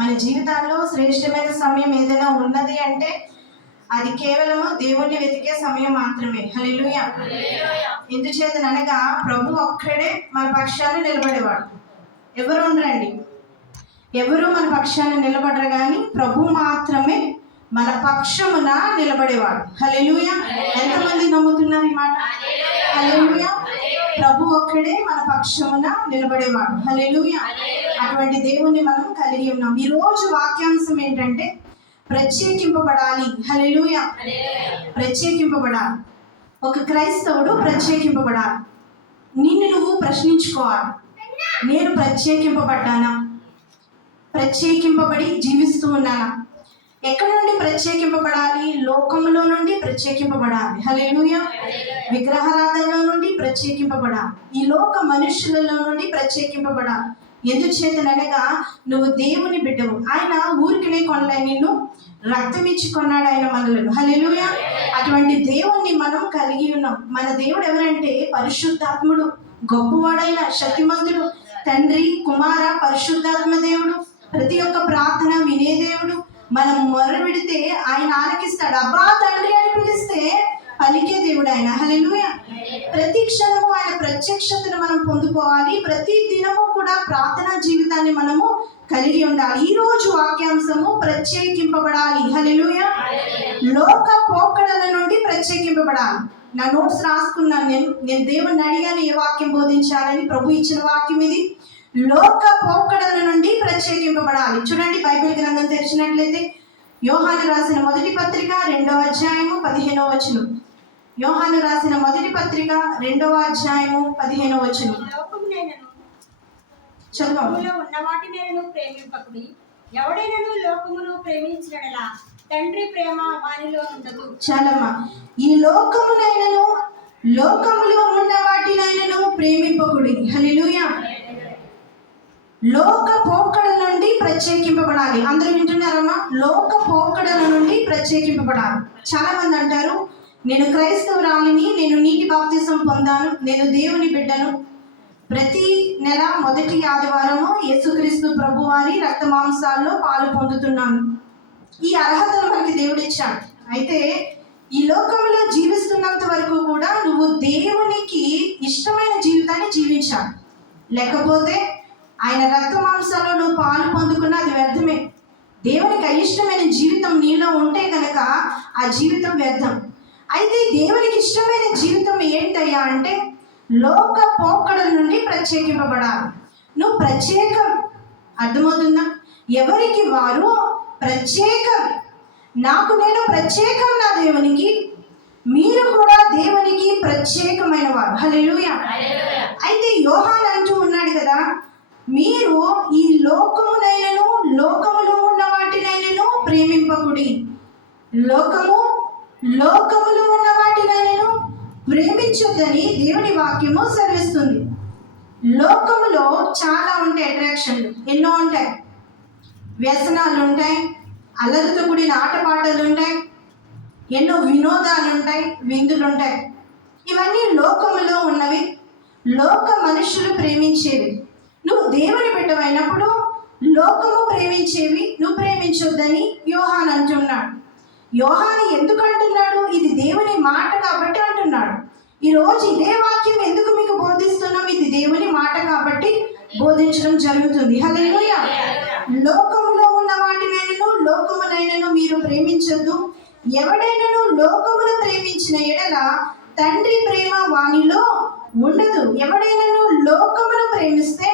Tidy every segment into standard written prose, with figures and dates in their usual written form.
మన జీవితాల్లో శ్రేష్టమైన సమయం ఏదైనా ఉన్నది అంటే అది కేవలము దేవుణ్ణి వెతికే సమయం మాత్రమే. హల్లెలూయా. ఎందుచేతనగా ప్రభు ఒక్కడే మన పక్షాన నిలబడేవాడు. ఎవరు ఉండరండి, ఎవరు మన పక్షాన నిలబడరు, కానీ ప్రభు మాత్రమే మన పక్షమున నిలబడేవాడు. హల్లెలూయా. ఎంతమంది నమ్ముతున్నారు ఈ మాట? హల్లెలూయా. ప్రభు ఒక్కడే మన పక్షమున నిలబడేవాడు. హల్లెలూయా. అటువంటి దేవుణ్ణి మనం కలిగి ఉన్నాం. ఈ రోజు వాక్యాంశం ఏంటంటే ప్రత్యేకింపబడాలి. హల్లెలూయా. ప్రత్యేకింపబడాలి. ఒక క్రైస్తవుడు ప్రత్యేకింపబడాలి. నిన్ను నువ్వు ప్రశ్నించుకోవాలి, నేను ప్రత్యేకింపబడ్డానా? ప్రత్యేకింపబడి జీవిస్తూ ఉన్నానా? ఎక్కడి నుండి ప్రత్యేకింపబడాలి? లోకములో నుండి ప్రత్యేకింపబడాలి. హల్లెలూయా. విగ్రహారాధనలో నుండి ప్రత్యేకింపబడాలి. ఈ లోక మనుషులలో నుండి ప్రత్యేకింపబడాలి. ఎందుచేతనగా నువ్వు దేవుని బిడ్డవు. ఆయన ఊరికినే కొనలే, నిన్ను రక్తమిచ్చి కొన్నాడు ఆయన మనలను. హల్లెలూయా. అటువంటి దేవుణ్ణి మనం కలిగి ఉన్నాం. మన దేవుడు ఎవరంటే పరిశుద్ధాత్ముడు, గొప్పవాడైన శక్తిమంతుడు, తండ్రి, కుమార, పరిశుద్ధాత్మ దేవుడు. ప్రతి ఒక్క ప్రార్థన వినే దేవుడు. మనం మొరపెడితే ఆయన ఆలకిస్తాడు. అబ్బా తండ్రి అని పిలిస్తే పలికే దేవుడు ఆయన. హల్లెలూయా. ప్రతి క్షణము ఆయన ప్రత్యక్షతను మనం పొందుకోవాలి. ప్రతి దినము కూడా ప్రార్థనా జీవితాన్ని మనము కలిగి ఉండాలి. ఈ రోజు వాక్యాంశము ప్రత్యేకింపబడాలి. హల్లెలూయా. లోక పోకడల నుండి ప్రత్యేకింపబడాలి. నా నోట్స్ రాసుకున్నాను. నేను దేవుణ్ణి అడిగాను ఏ వాక్యం బోధించాలని. ప్రభు ఇచ్చిన వాక్యం ఇది. లోక పోకడల నుండి ప్రత్యేకింపబడాలి. చూడండి, బైబిల్ గ్రంథం తెరిచినట్లయితే యోహాను రాసిన మొదటి పత్రిక 2వ అధ్యాయము 15వ వచనం. యోహాను రాసిన మొదటి పత్రిక 2వ అధ్యాయము 15వ వచనం. లోకములో ఉన్న వాటిని ప్రేమింపకుడి. ఎవడైనను లోకమును ప్రేమించినడలా తండ్రి ప్రేమ వానిలో ఉండదు. చాలమ్మా. ఈ లోకములో ఉన్న వాటినైనను ప్రేమింపకుడి. హల్లెలూయా. లోక పోకడల నుండి ప్రత్యేకింపబడాలి. అందరూ వింటున్నారమ్మా? లోక పోకడల నుండి ప్రత్యేకింపబడాలి. చాలా మంది అంటారు, నేను క్రైస్తవురాలిని, నేను నీటి బాప్తిసం పొందాను, నేను దేవుని బిడ్డను, ప్రతి నెల మొదటి ఆదివారము యేసుక్రీస్తు ప్రభు వారి రక్త మాంసాల్లో పాలు పొందుతున్నాను. ఈ అర్హతను మనకి దేవుడు ఇచ్చాడు. అయితే ఈ లోకంలో జీవిస్తున్నంత వరకు కూడా నువ్వు దేవునికి ఇష్టమైన జీవితాన్ని జీవించాలి. లేకపోతే ఆయన రక్త మాంసాల్లో నువ్వు పాలు పొందుకున్నా అది వ్యర్థమే. దేవునికి అయిష్టమైన జీవితం నీలో ఉంటే కనుక ఆ జీవితం వ్యర్థం. అయితే దేవునికి ఇష్టమైన జీవితం ఏంటయ్యా అంటే లోక పోకడల నుండి ప్రత్యేకింపబడాలి. నువ్వు ప్రత్యేకం. అర్థమవుతుందా? ఎవరికి వారు ప్రత్యేకం. నాకు నేను ప్రత్యేకం నా దేవునికి, మీరు కూడా దేవునికి ప్రత్యేకమైన వారు. హల్లెలూయా. అయితే యోహాను అంటూ ఉన్నాడు కదా, మీరు ఈ లోకమునైనను లోకములో ఉన్న వాటినైనను ప్రేమింపకుడి. లోకములో ఉన్న వాటినైనను ప్రేమించొద్దని దేవుని వాక్యము సెలవిస్తుంది. లోకములో చాలా ఉంటాయి అట్రాక్షన్లు, ఎన్నో ఉంటాయి. వ్యసనాలు ఉంటాయి, అల్లరితో కూడిన ఆటపాటలు ఉంటాయి, ఎన్నో వినోదాలు ఉంటాయి, విందులు ఉంటాయి. ఇవన్నీ లోకములో ఉన్నవి, లోక మనుషులు ప్రేమించేవి. నువ్వు దేవుని బిడ్డవైనప్పుడు లోకము ప్రేమించేవి నువ్వు ప్రేమించొద్దని యోహాను అంటున్నాడు. యోహాను ఎందుకు అంటున్నాడు? ఇది దేవుని మాట కాబట్టి అంటున్నాడు. ఈరోజు ఇదే వాక్యం ఎందుకు మీకు బోధిస్తున్నాం? ఇది దేవుని మాట కాబట్టి బోధించడం జరుగుతుంది. హల్లెలూయా. లోకములో ఉన్న వాటినైనను లోకమునైనను మీరు ప్రేమించొద్దు. ఎవడైనను లోకమును ప్రేమించిన ఎడల తండ్రి ప్రేమ వానిలో ఉండదు. ఎవడైనను లోకమును ప్రేమిస్తే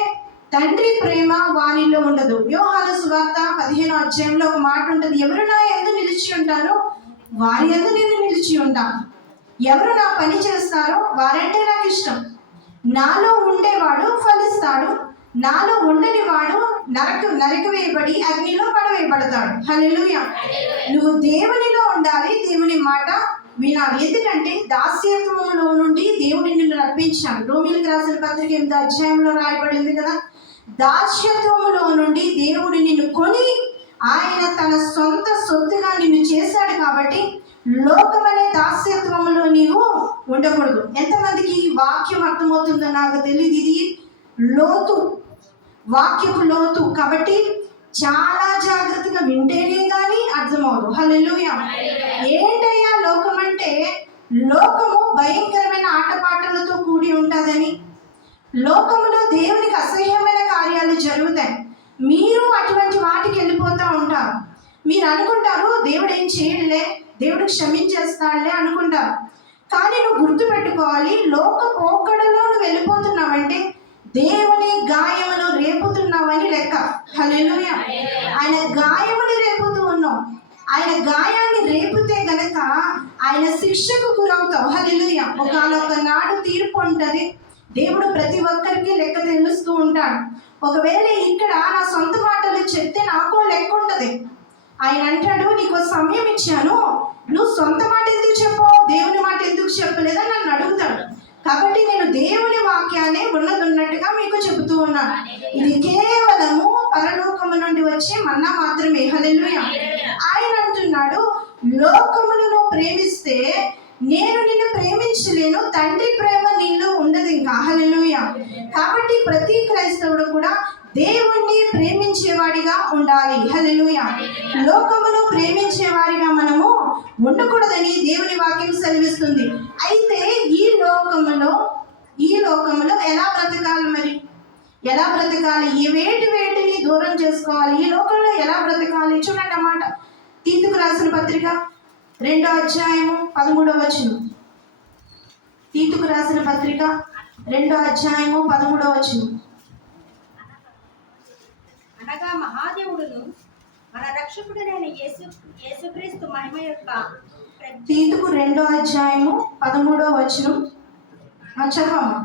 తండ్రి ప్రేమ వానిలో ఉండదు. యోహాను సువార్త 15వ అధ్యాయంలో ఒక మాట ఉంటుంది, ఎవరు నా యందు నిలిచి ఉంటారో వారి యందు నేను నిలిచి ఉంటాను. ఎవరు నా పని చేస్తారో వారంటే నాకు ఇష్టం. నాలో ఉండేవాడు ఫలిస్తాడు, నాలో ఉండని వాడు నరకవేయబడి అగ్నిలో పడవేయబడతాడు. హల్లెలూయా. నువ్వు దేవునిలో ఉండాలి, దేవుని మాట వినాలి. ఎందుకంటే దాస్యత్వంలో నుండి దేవుని నిన్ను రప్పించాడు. రోమీయులకు రాసిన పత్రిక 8వ అధ్యాయంలో రాయబడింది కదా, దాస్యత్వములో నుండి దేవుడు నిన్ను కొని ఆయన తన సొంత సొత్తుగా నిన్ను చేశాడు. కాబట్టి లోకమనే దాస్యత్వములో నీవు ఉండకూడదు. ఎంతమందికి వాక్యం అర్థమవుతుందో నాకు తెలియదు. ఇది లోతు, వాక్యపు లోతు. కాబట్టి చాలా జాగ్రత్తగా వింటేనే కానీ అర్థమవుదు. హల్లెలూయా. ఏంటయ్యా లోకం అంటే? లోకము భయంకరమైన ఆటపాటలతో కూడి ఉంటుందని, లోకములో దేవునికి అసహ్యమైన కార్యాలు జరుగుతాయి. మీరు అటువంటి వాటికి వెళ్ళిపోతూ ఉంటారు. మీరు అనుకుంటారు దేవుడు ఏం చేయడులే, దేవుడు క్షమించేస్తాడులే అనుకుంటారు. కానీ నువ్వు గుర్తుపెట్టుకోవాలి, లోక పోకడలో నువ్వు వెళ్ళిపోతున్నావంటే దేవుని గాయమును రేపుతున్నావని లెక్క. హల్లెలూయా. ఆయన గాయముని రేపుతూ ఉన్నావు. ఆయన గాయాన్ని రేపితే గనక ఆయన శిక్షకు గురవుతావు. హల్లెలూయా. ఒకనొక నాడు తీర్పు ఉంటుంది. దేవుడు ప్రతి ఒక్కరికి లెక్క తెలుస్తూ ఉంటాడు. ఒకవేళ ఇక్కడ నా సొంత మాటలు చెప్తే నాకు లెక్క ఉంటుంది. ఆయన అంటాడు, నీకు సమయం ఇచ్చాను, నువ్వు సొంత మాట ఎందుకు చెప్పావు, దేవుని మాట ఎందుకు చెప్పలేదని నన్ను అడుగుతాడు. కాబట్టి నేను దేవుని వాక్యాన్ని ఉన్నట్టుగా మీకు చెబుతూ ఉన్నాను. ఇది కేవలము పరలోకము నుండి వచ్చే మన్నా మాత్రమే. హల్లెలూయా. ఆయన అంటున్నాడు, లోకమును ప్రేమిస్తే నేను నిన్ను ప్రేమించలేను, తండ్రి ప్రేమ నీలో ఉండదు ఇంకా. హల్లెలూయా. కాబట్టి ప్రతి క్రైస్తవుడు కూడా దేవుణ్ణి ప్రేమించేవాడిగా ఉండాలి. హల్లెలూయా. లోకమును ప్రేమించేవాడిగా మనము ఉండకూడదని దేవుని వాక్యం సెలవిస్తుంది. అయితే ఈ లోకములో ఎలా బ్రతకాలి? మరి ఎలా బ్రతకాలి? వేటిని దూరం చేసుకోవాలి? ఈ లోకంలో ఎలా బ్రతకాలి? చూడండి అన్నమాట. తీతుకు రాసిన పత్రిక 2వ అధ్యాయము 13వ వచనం. తీతుకు రాసిన పత్రిక 2వ అధ్యాయము 13వ వచనం. అనగా మహాదేవుడును మన రక్షకుడైన యేసుక్రీస్తు మహిమ యొక్క తీతుకు 2వ అధ్యాయము 13వ వచనం. చదవమ్మా.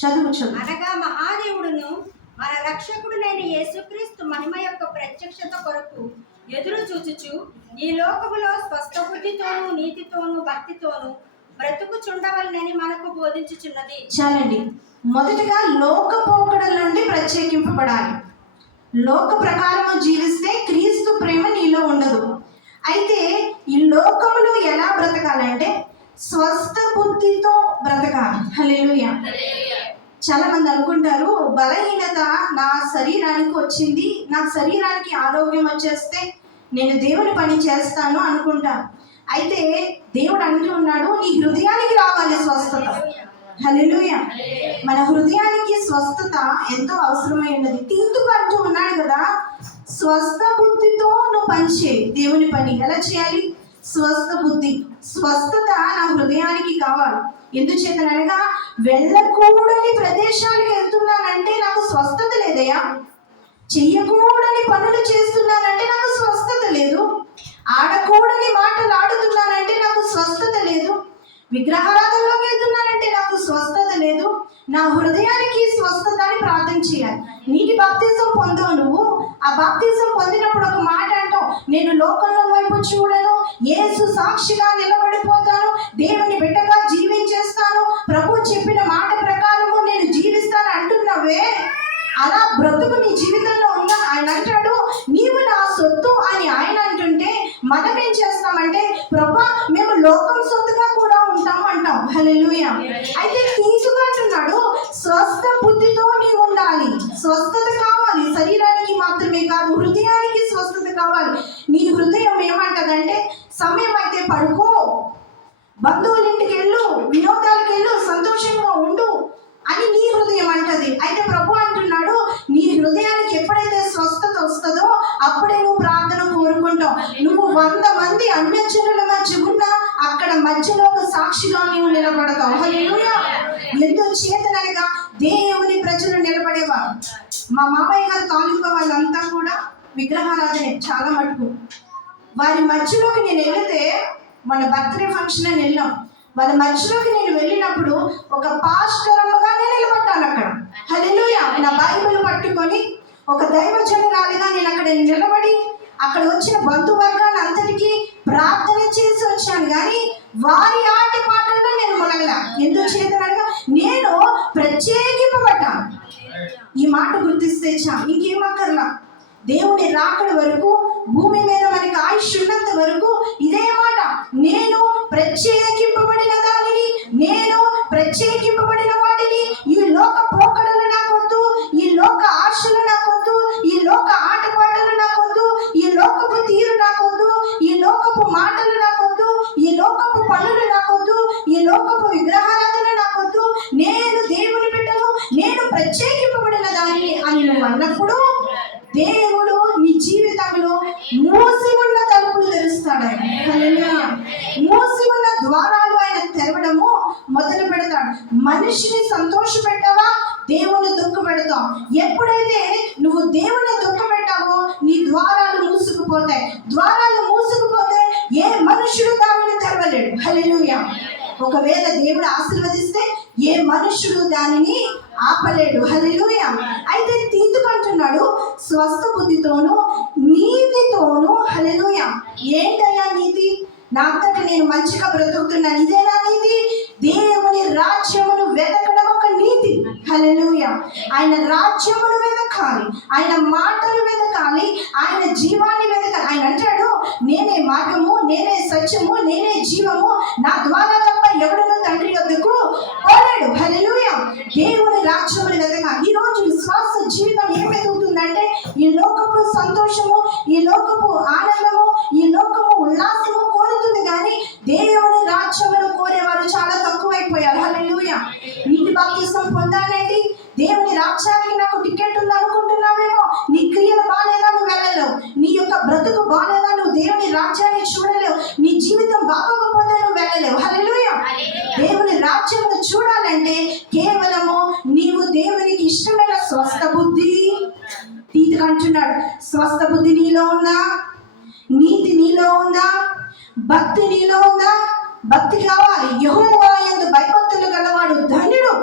చదువు. అనగా మహాదేవుడును మన రక్షకుడునైన యేసుక్రీస్తు మహిమ యొక్క ప్రత్యక్షత కొరకు ఎదురు చూచుచు ఈ లోకములో స్వస్థ బుద్ధితోనూ నీతితోనూ భక్తితోనూ బ్రతుకుచుండవలనని మనకు బోధించుచున్నది. చాలండి. మొదటగా లోక పోకడల నుండి ప్రత్యేకింపబడాలి. లోక ప్రకారము జీవిస్తే క్రీస్తు ప్రేమ నీలో ఉండదు. అయితే ఈ లోకములో ఎలా బ్రతకాలంటే స్వస్థ బుద్ధితో బ్రతకాలి. హల్లెలూయా. చాలా మంది అనుకుంటారు, బలహీనత నా శరీరానికి వచ్చింది, నా శరీరానికి ఆరోగ్యం వచ్చేస్తే నేను దేవుని పని చేస్తాను అనుకుంటాను. అయితే దేవుడు అంటూ ఉన్నాడు, నీ హృదయానికి రావాలి స్వస్థత. హల్లెలూయా. మన హృదయానికి స్వస్థత ఎంతో అవసరమై ఉన్నది. తీతుకు అంటూ ఉన్నాడు కదా, స్వస్థ బుద్ధితో నువ్వు పనిచే దేవుని పని. ఎలా చేయాలి? స్వస్థ బుద్ధి. స్వస్థత నా హృదయానికి కావాలి. ఎందుచేతనగా వెళ్ళకూడని ప్రదేశాలకు వెళ్తున్నానంటే నాకు స్వస్థత లేదయ్యా. చెయ్యకూడని పనులు చేస్తున్నానంటే నాకు స్వస్థత లేదు. ఆడకూడని మాటలు ఆడుతున్నానంటే నాకు స్వస్థత లేదు. విగ్రహారాధనలోకి వెళ్తున్నానంటే నాకు స్వస్థత లేదు. నా హృదయానికి స్వస్థత అని ప్రార్థన చేయాలి. నీటి బాప్తిజం పొందావు నువ్వు. ఆ బాప్తిజం పొందినప్పుడు ఒక మాట అంటావు, నేను లోకంలో వైపు చూడను, యేసు సాక్షిగా నిలబడిపోతాను, దేవుని బిడ్డగా జీవించేస్తాను, ప్రభు చెప్పిన మాట ప్రకారము నేను జీవిస్తాను అంటున్నావే. అలా బ్రతుకు నీ జీవితంలో ఉందా? ఆయన అంటాడు, నీవు నా సొత్తు అని ఆయన అంటుంటే మనం ఏం చేస్తామంటే, ప్రభా మేము లోకం సొత్తుగా కూడా ఉంటాము అంటాం. హల్లెలూయా. అయితే తీసుకుంటున్నాడు, స్వస్థ బుద్ధితో నీవు ఉండాలి. స్వస్థత కావాలి, శరీరానికి మాత్రమే కాదు, హృదయానికి స్వస్థత కావాలి. నీ హృదయం ఏమంటదంటే, సమయం అయితే పడుకో, బంధువుల ఇంటికి వెళ్ళు, వినోదాలకు వెళ్ళు, సంతోషంగా ఉండు అని నీ హృదయం అంటది. అయితే ప్రభు అంటున్నాడు, నీ హృదయానికి ఎప్పుడైతే స్వస్థత వస్తుందో అప్పుడే నువ్వు ప్రార్థన కోరుకుంటావు. నువ్వు 100 మంది అన్యజనుల మధ్య ఉన్నా అక్కడ మధ్యలో ఒక సాక్షిగా నువ్వు నిలబడతావు. హల్లెలూయా. ఎంతో చేతనగా దేవుని ప్రజలు నిలబడేవారు. మా మామయ్య గారు తాలూకా వాళ్ళంతా కూడా విగ్రహారాధనే చాలా మటుకు. వారి మధ్యలోకి నేను వెళితే, మన బర్త్డే ఫంక్షన్ అని వెళ్ళాం, వాళ్ళ మధ్యలోకి నేను వెళ్ళినప్పుడు ఒక పాస్టరమ్మగా నేను నిలబడ్డాను అక్కడ. హల్లెలూయా. నా బైబిల్ పట్టుకొని ఒక దైవజనురాలిగా నేను అక్కడ నిలబడి అక్కడ వచ్చిన బంధువర్గాన్ని అంతటికీ ప్రార్థన చేసి వచ్చాను. కానీ వారి ఆట పాటల్లో నేను మొదలగా ఎందుకు చేతనగా నేను ప్రత్యేకింపబడ్డాను. ఈ మాట గుర్తిస్తే చాలు, ఇంకేం అక్కర్లా. దేవుని రాకడ వరకు, భూమి మీద మనకి ఆయుష్ ఉన్నంత వరకు ఇదే మాట, నేను ప్రత్యేకింపబడిన దానిని, నేను ప్రత్యేకింపబడిన వాడిని. ఈ లోక పోకడలు నాకొద్దు, ఈ లోక ఆశలు లోక ఆటపాటలు నాకొద్దు, ఈ లోకపు తీరు నాకొద్దు, ఈ లోకపు మాటలు నాకొద్దు, ఈ లోకపు పనులు నాకొద్దు, ఈ లోకపు విగ్రహారాధన నాకొద్దు, నేను దేవుని బిడ్డను, నేను ప్రత్యేకింపబడిన దానిని అని నువ్వు అన్నప్పుడు దేవుడు నీ జీవితంలో మూసి ఉన్న తలుపులు తెరుస్తాడు ఆయన. హల్లెలూయా. మూసి ఉన్న ద్వారాలు ఆయన తెరవడము మొదలు పెడతాడు. మనిషిని సంతోష పెట్టావా, దేవుని దుఃఖ పెడతావు. ఎప్పుడైతే నువ్వు దేవుని దుఃఖ పెట్టావో నీ ద్వారాలు మూసుకుపోతాయి. ద్వారాలు మూసుకుపోతే ఏ మనుషుడు దానిని తెరవలేడు. హల్లెలూయా. ఒకవేళ దేవుడు ఆశీర్వదిస్తే ఏ మనుషుడు దానిని ఆపలేడు. హల్లెలూయా. అయితే తీతుకంటున్నాడు స్వస్థ బుద్ధితోను నీతితోను. హల్లెలూయా. ఏంటయ్యా నీతి? నా అంతటా నేను మంచిగా బ్రతుకుతున్నాను, ఇదేనా నీతి? దేవుని రాజ్యమును వెతకడం ఒక నీతి. హల్లెలూయా. ఆయన రాజ్యమును వెతకాలి, ఆయన మాటలు వెతకాలి, ఆయన జీవాన్ని వెతకాలి. ఆయన అంటాడు, నేనే మార్గము, నేనే సత్యము, నేనే జీవము, నా ద్వారా తప్ప ఎవడను తండ్రి వద్దకు పోలేడు. హల్లెలూయా. దేవుని రాజ్యమును వెతకాలి. ఈ రోజు విశ్వాస జీవితం ఏం వెతుకుతుందంటే ఈ లోకపు సంతోషము, ఈ లోకపు ఆనందము, ఈ లోకపు ఉల్లాసము కోరుతుంది, కానీ దేవుని రాజ్యమును కోరేవారు చాలా తక్కువైపోయారు. హల్లెలూయా. నీటి బాప్తిసం పొందాలండి, దేవుని రాజ్యానికి నాకు టికెట్ ఉంది అనుకుంటున్నావేమో. నీ క్రియలు బాగాలేదా, నువ్వు వెళ్ళలేవు. నీ యొక్క బ్రతుకు బాగాలేదా, నువ్వు దేవుని రాజ్యాన్ని చూడలేవు. నీ జీవితం బాగోకపోతే నువ్వు వెళ్ళలేవు. హల్లెలూయా. దేవుని రాజ్యమును చూడాలంటే కేవలము నీవు దేవునికి ఇష్టమైన స్వస్థ బుద్ధి. తీతుగా అంటున్నాడు, స్వస్థ బుద్ధి నీలో ఉందా? నీతి నీలో ఉందా? భక్తి నీలో ఉందా? భక్తి కావాలి. యెహోవా యందు భయభక్తులు గలవాడు ధన్యుడు.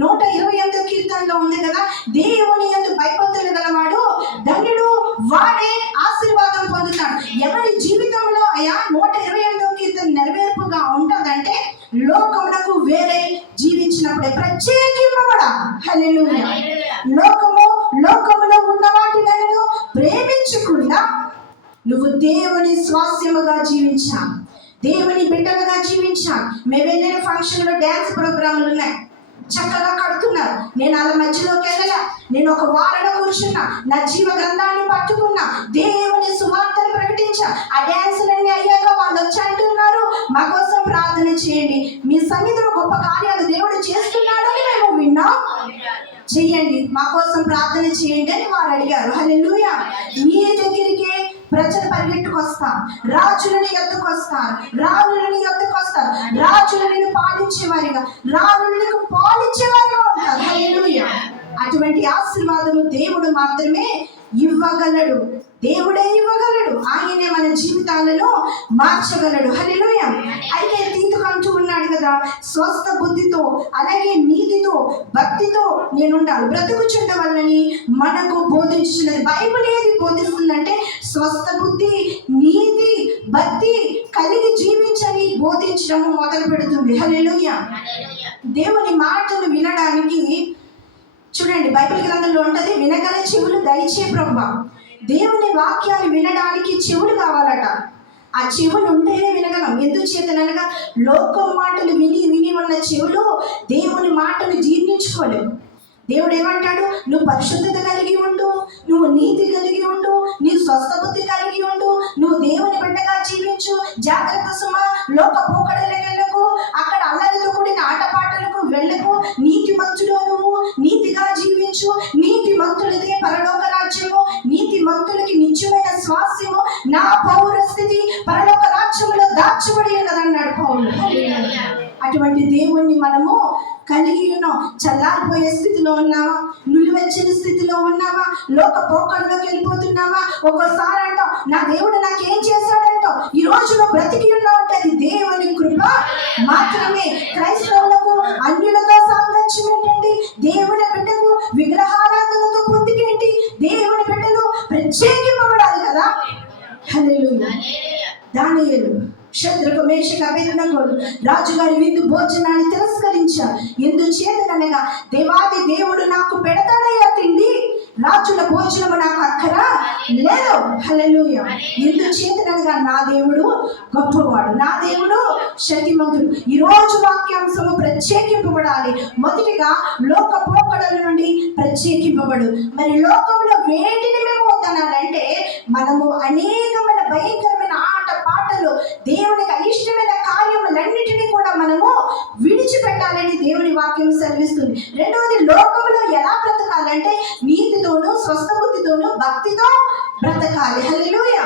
128 కీర్తనలో ఉంది కదా, దేవుని యందు భయభక్తులు గలవాడు ధన్యుడు, వాడే ఆశీర్వాదం పొందుతాడు. ఎవరి జీవితంలో అయ్యా 128 కీర్తన నెరవేర్పుగా ఉంటుందంటే లోకమునకు వేరే జీవించినప్పుడే ప్రత్యేకింపబడాలి. హల్లెలూయా. లోకములో ఉన్న వాటిని ప్రేమించకుండా నువ్వు దేవుని స్వాస్యముగా జీవించాలి, దేవుని బిడ్డలుగా జీవించాలి. మేము వెళ్ళిన ఫంక్షన్లో డ్యాన్స్ ప్రోగ్రాంలు ఉన్నాయి, చక్కగా కడుతున్నారు. నేను వాళ్ళ మధ్యలోకి వెళ్ళా. నేను ఒక వారణ కూర్చున్నా, నా జీవ గ్రంథాన్ని పట్టుకున్నా, దేవుని సువార్తను ప్రకటించా. ఆ డ్యాన్సులన్నీ అయ్యాక వాళ్ళు వచ్చి అంటున్నారు, మా కోసం ప్రార్థన చేయండి, మీ సన్నిధిలో గొప్ప కార్యాలు దేవుడు చేస్తున్నాడని మేము విన్నాం, చెయ్యండి, మా కోసం ప్రార్థన చేయండి అని వారు అడిగారు. హల్లెలూయా. మీ దగ్గరికే ప్రజలు పరిగెట్టుకొస్తారు, రాజులని ఎత్తుకొస్తారు, రాణులని ఎత్తుకొస్తారు, రాజులను పాలించేవారిగా, రాణులకు పాలించేవారిగా ఉంటారు. హల్లెలూయా. అటువంటి ఆశీర్వాదము దేవుడు మాత్రమే ఇవ్వగలడు. దేవుడే ఇవ్వగలడు. ఆయనే మన జీవితాలను మార్చగలడు. హల్లెలూయా. అయితే తీతుకంటూ ఉన్నాడు కదా, స్వస్థ బుద్ధితో అలాగే నీతితో భక్తితో నేను ఉండాలి. బ్రతుకుచుండ వల్లని మనకు బోధించున్నది బైబిల్ ఏది బోధిస్తుందంటే స్వస్థ బుద్ధి, నీతి, భక్తి కలిగి జీవించని బోధించడం మొదలు పెడుతుంది. హల్లెలూయా. దేవుని మాటలు వినడానికి చూడండి, బైబిల్ గ్రంథంలో ఉంటుంది, వినగల చెవులు దయచే ప్రభువా. దేవుని వాక్యాన్ని వినడానికి చెవులు కావాలట. ఆ చెవులు ఉంటేనే వినగలం. ఎందుకు చేతనగా లోకం మాటలు విని విని ఉన్న చెవులు దేవుని మాటలు జీర్ణించుకోలేవు. దేవుడు ఏమంటాడు, నువ్వు పరిశుద్ధత కలిగి ఉండు, నువ్వు నీతి కలిగి ఉండు, నీ స్వస్థ బుద్ధి కలిగి ఉండు, నువ్వు దేవుని బిడ్డగా జీవించు, జాగ్రత్త సుమ, లోక పోకడలకు వెళ్ళకు, అక్కడ అల్లరితో కూడిన ఆటపాటలకు వెళ్ళకు, నీతి మంతులో నువ్వు నీతిగా జీవించు, నీతి మంతులదే పరలోక రాజ్యము, నీతి మంతులకి నిత్యమైన స్వాస్యము, నా పౌరస్థితి పరలోక రాజ్యములో దాచబడి ఉన్నదన్నాడు పౌలు. అటువంటి దేవుణ్ణి మనము కలిగి ఉన్నాం. చల్లారిపోయే స్థితిలో ఉన్నావా, నులివెచ్చని స్థితిలో ఉన్నావా, లోక పోకడలోకి వెళ్ళిపోతున్నావా? ఒక్కోసారి అంటావు, నా దేవుడు నాకేం చేశాడంటావు. ఈ రోజులో బ్రతికి ఉన్నావు అంటే అది దేవుని కృప మాత్రమే. క్రైస్తవులకు అన్యులతో సాంగత్యం ఏంటండి? దేవుని బిడ్డకు విగ్రహారాధనతో పొందికేంటి? దేవుని బిడ్డలు ప్రత్యేకింపబడాలి కదా. హల్లెలూయా. దానియేలు, శద్రకు, మేషకు, అబేద్నెగోలు రాజుగారి విందు భోజనాన్ని తిరస్కరించారు. ఎందుచేతనగా దేవాది దేవుడు నాకు పెడతాడయ్యా తిండి, రాజుల భోజనము నాకు అక్కరా లేదు. హల్లెలూయా. ఎందుచేతనగా నా దేవుడు గొప్పవాడు, నా దేవుడు శక్తిమంతుడు. ఈరోజు వాక్యాంశము ప్రత్యేకింపబడాలి. మొదటిగా లోక పోకడల నుండి ప్రత్యేకింపబడు. మరి లోకంలో వేటిని మేము అనేకమైన భయంకరమైన ఆట పాటలు, దేవునికి అయిష్టమైన కార్యములన్నిటినీ కూడా మనము విడిచిపెట్టాలని దేవుని వాక్యం సెలవిస్తుంది. రెండవది, లోకములో ఎలా బ్రతకాలంటే నీతితోనూ స్వస్థ బుద్ధితోనూ భక్తితో బ్రతకాలి. హల్లెలూయా.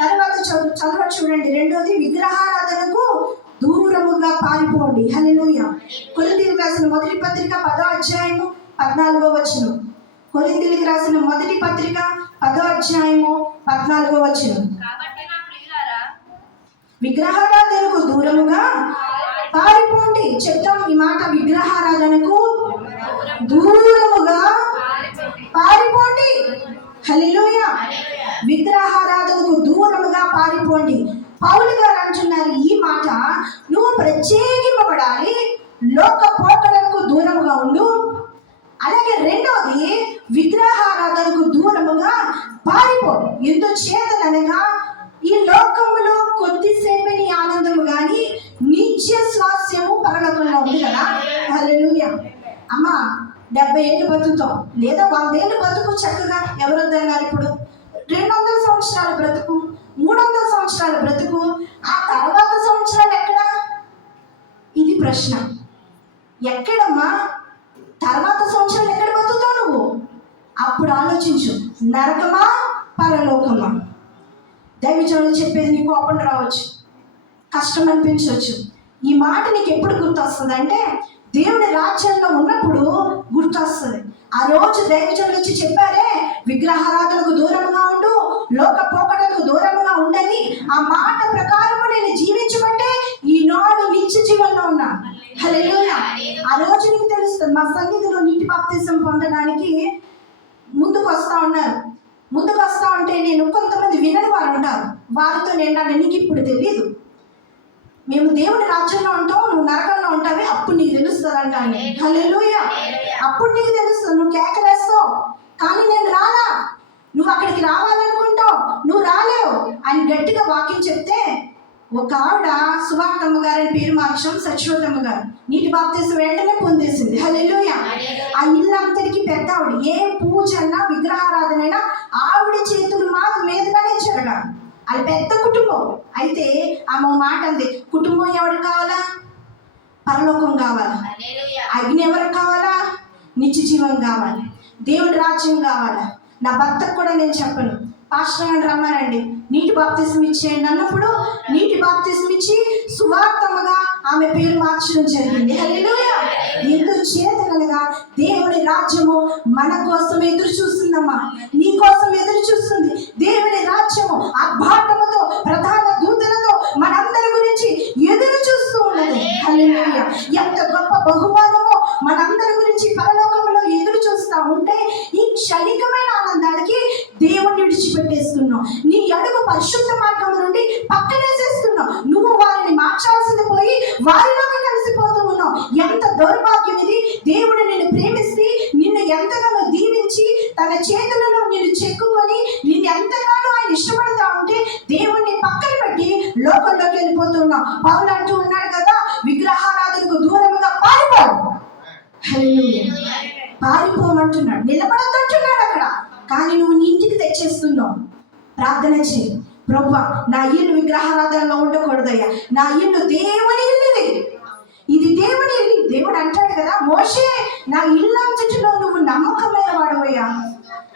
తర్వాత చదువు చూడండి. రెండోది, విగ్రహారాధనకు దూరముగా పారిపోండి. హల్లెలూయా. కొరింథీయులకు రాసిన మొదటి పత్రిక 10వ అధ్యాయము 14వ వచనం. కొరింథీయులకు రాసిన మొదటి పత్రిక 10వ అధ్యాయము 14వ వచనం. విగ్రహారాధనకు దూరముగా పారిపోండి. చెప్తాం ఈ మాట, విగ్రహారాధనకు దూరముగా పారిపోండి. హల్లెలూయా. విగ్రహారాధనకు దూరముగా పారిపోండి. పౌలు గారు అంటున్నారు ఈ మాట, నువ్వు ప్రత్యేకింపబడాలి, లోక పోకడలకు దూరముగా ఉండు. అలాగే రెండవది, విగ్రహారాధనకు దూరముగా పారిపో. ఎందుచేతనగా ఈ లోకములో కొద్దిసేపు నీ ఆనందము కానీ నిత్య స్వాస్యము పరలోకంలో ఉంది కదా. హల్లెలూయా. అమ్మా 70 ఏళ్ళు బతుకుతాం, లేదా 100 ఏళ్ళు బతుకు చక్కగా. ఎవరొద్దన్నారు? ఇప్పుడు 200 సంవత్సరాల బ్రతుకు, 300 సంవత్సరాల బ్రతుకు. ఆ తర్వాత సంవత్సరాలు ఎక్కడా? ఇది ప్రశ్న. ఎక్కడమ్మా? తర్వాత సంవత్సరాలు ఎక్కడ బతుకుతావు నువ్వు? అప్పుడు ఆలోచించు, నరకమా పరలోకమా? దైవజనులు చెప్పేది నీకు కోపం రావచ్చు, కష్టం అనిపించవచ్చు. ఈ మాట నీకు ఎప్పుడు గుర్తొస్తుంది అంటే దేవుని రాజ్యంలో ఉన్నప్పుడు గుర్తొస్తుంది. ఆ రోజు దైవజనులు వచ్చి చెప్పారే, విగ్రహారాధనకు దూరంగా ఉండు, లోక పోకడలకు దూరంగా ఉండని. ఆ మాట ప్రకారము నేను జీవించబట్టే ఈనాడు నిత్య జీవనంలో ఉన్నా. హల్లెలూయా. ఆ రోజు నీకు తెలుస్తుంది. మా సన్నిధిలో నీటి బాప్తిజం పొందడానికి ముందుకు వస్తా ఉన్నారు. ముందుకు వస్తా ఉంటే నేను కొంతమంది వినని వారు ఉంటారు. వారితో నేను నీకు ఇప్పుడు తెలియదు, మేము దేవుని రాజ్యంలో ఉంటాం, నువ్వు నరకంలో ఉంటావి, అప్పుడు నీకు తెలుస్తుంది అంటాను. హల్లెలూయా. అప్పుడు నీకు తెలుస్తుంది, నువ్వు కేకలేస్తావు, కానీ నేను రాలా. నువ్వు అక్కడికి రావాలనుకుంటావు, నువ్వు రాలేవు అని గట్టిగా వాక్యం చెప్తే, ఒక ఆవిడ సువార్తమ్మ గారు అని పేరు మార్చం, సచివతమ్మ గారు, నీటి బాప్తిజం వెంటనే పొందేసింది. హల్లెలూయా. ఆ ఇల్లు అంతటికి పెద్ద ఆవిడ. ఏ పూజ అన్నా విగ్రహారాధనైనా ఆవిడ చేతులు మీదుగానే జరగాలి. అది పెద్ద కుటుంబం. అయితే ఆమె మాట అంది, కుటుంబం ఎవరికి కావాలా? పరలోకం కావాలా? అగ్ని ఎవరికి కావాలా? నిత్య జీవం కావాలి, దేవుడి రాజ్యం కావాలా? నా భర్తకు కూడా నేను చెప్పను, పాస్టర్ గారిని రమ్మనండి, నీటి బాప్తిజం ఇచ్చేయండి అన్నప్పుడు నీటి బాప్తిజం ఇచ్చి సువార్తమ్మగా ఆమె పేరు మార్చడం జరిగింది. హల్లెలూయా. ఎందుచేతనగా దేవుని రాజ్యము మన కోసం ఎదురు చూస్తుందమ్మా, నీ కోసం ఎదురు చూస్తుంది. దేవుని రాజ్యము ఆర్భాటముతో ప్రధాన దూతలతో మనందరి గురించి ఎదురు చూస్తూ ఉన్నది. హల్లెలూయా. ఎంత గొప్ప బహుమానమో మనందరి గురించి పరలోకంలో ఎదురు చూస్తూ ఉంటే ఈ క్షణికమైన ఆనందానికి దేవుణ్ణి విడిచిపెట్టేస్తున్నావు. నీ అడుగు పరిశుద్ధ మార్గం నుండి పక్కనేసేస్తున్నావు. నువ్వు వారిని మార్చాల్సింది పోయి వారిలోకి కలిసిపోతూ ఉన్నావు. ఎంత దౌర్భాగ్యం ఇది! దేవుడు నిన్ను ప్రేమిస్తే, నిన్ను ఎంతగానో దీవించి తన చేతులలో నిన్ను చెక్కుకొని నిన్ను ఎంతగానో ఆయన ఇష్టపడతా ఉంటే దేవుణ్ణి పక్కన పెట్టి లోకంలోకి వెళ్ళిపోతున్నావు. పౌలు అంటూ ఉన్నాడు కదా, విగ్రహారాధనకు దూరంగా పారిపో. పారిపోమంటున్నాడు, నిలబడద్దంటున్నాడు అక్కడ. కానీ నువ్వు నీ ఇంటికి తెచ్చేస్తున్నావు. ప్రార్థన చేయి, ప్రభువా నా ఇల్లు విగ్రహారాధనలో ఉండకూడదయ్యా, నా ఇల్లు దేవుని ఇల్లు, ఇది దేవుని ఇల్లు. దేవుడు అంటాడు కదా, మోషే నా ఇల్లు అంతటిలో నువ్వు నమ్మకమైన వాడవయ్యా.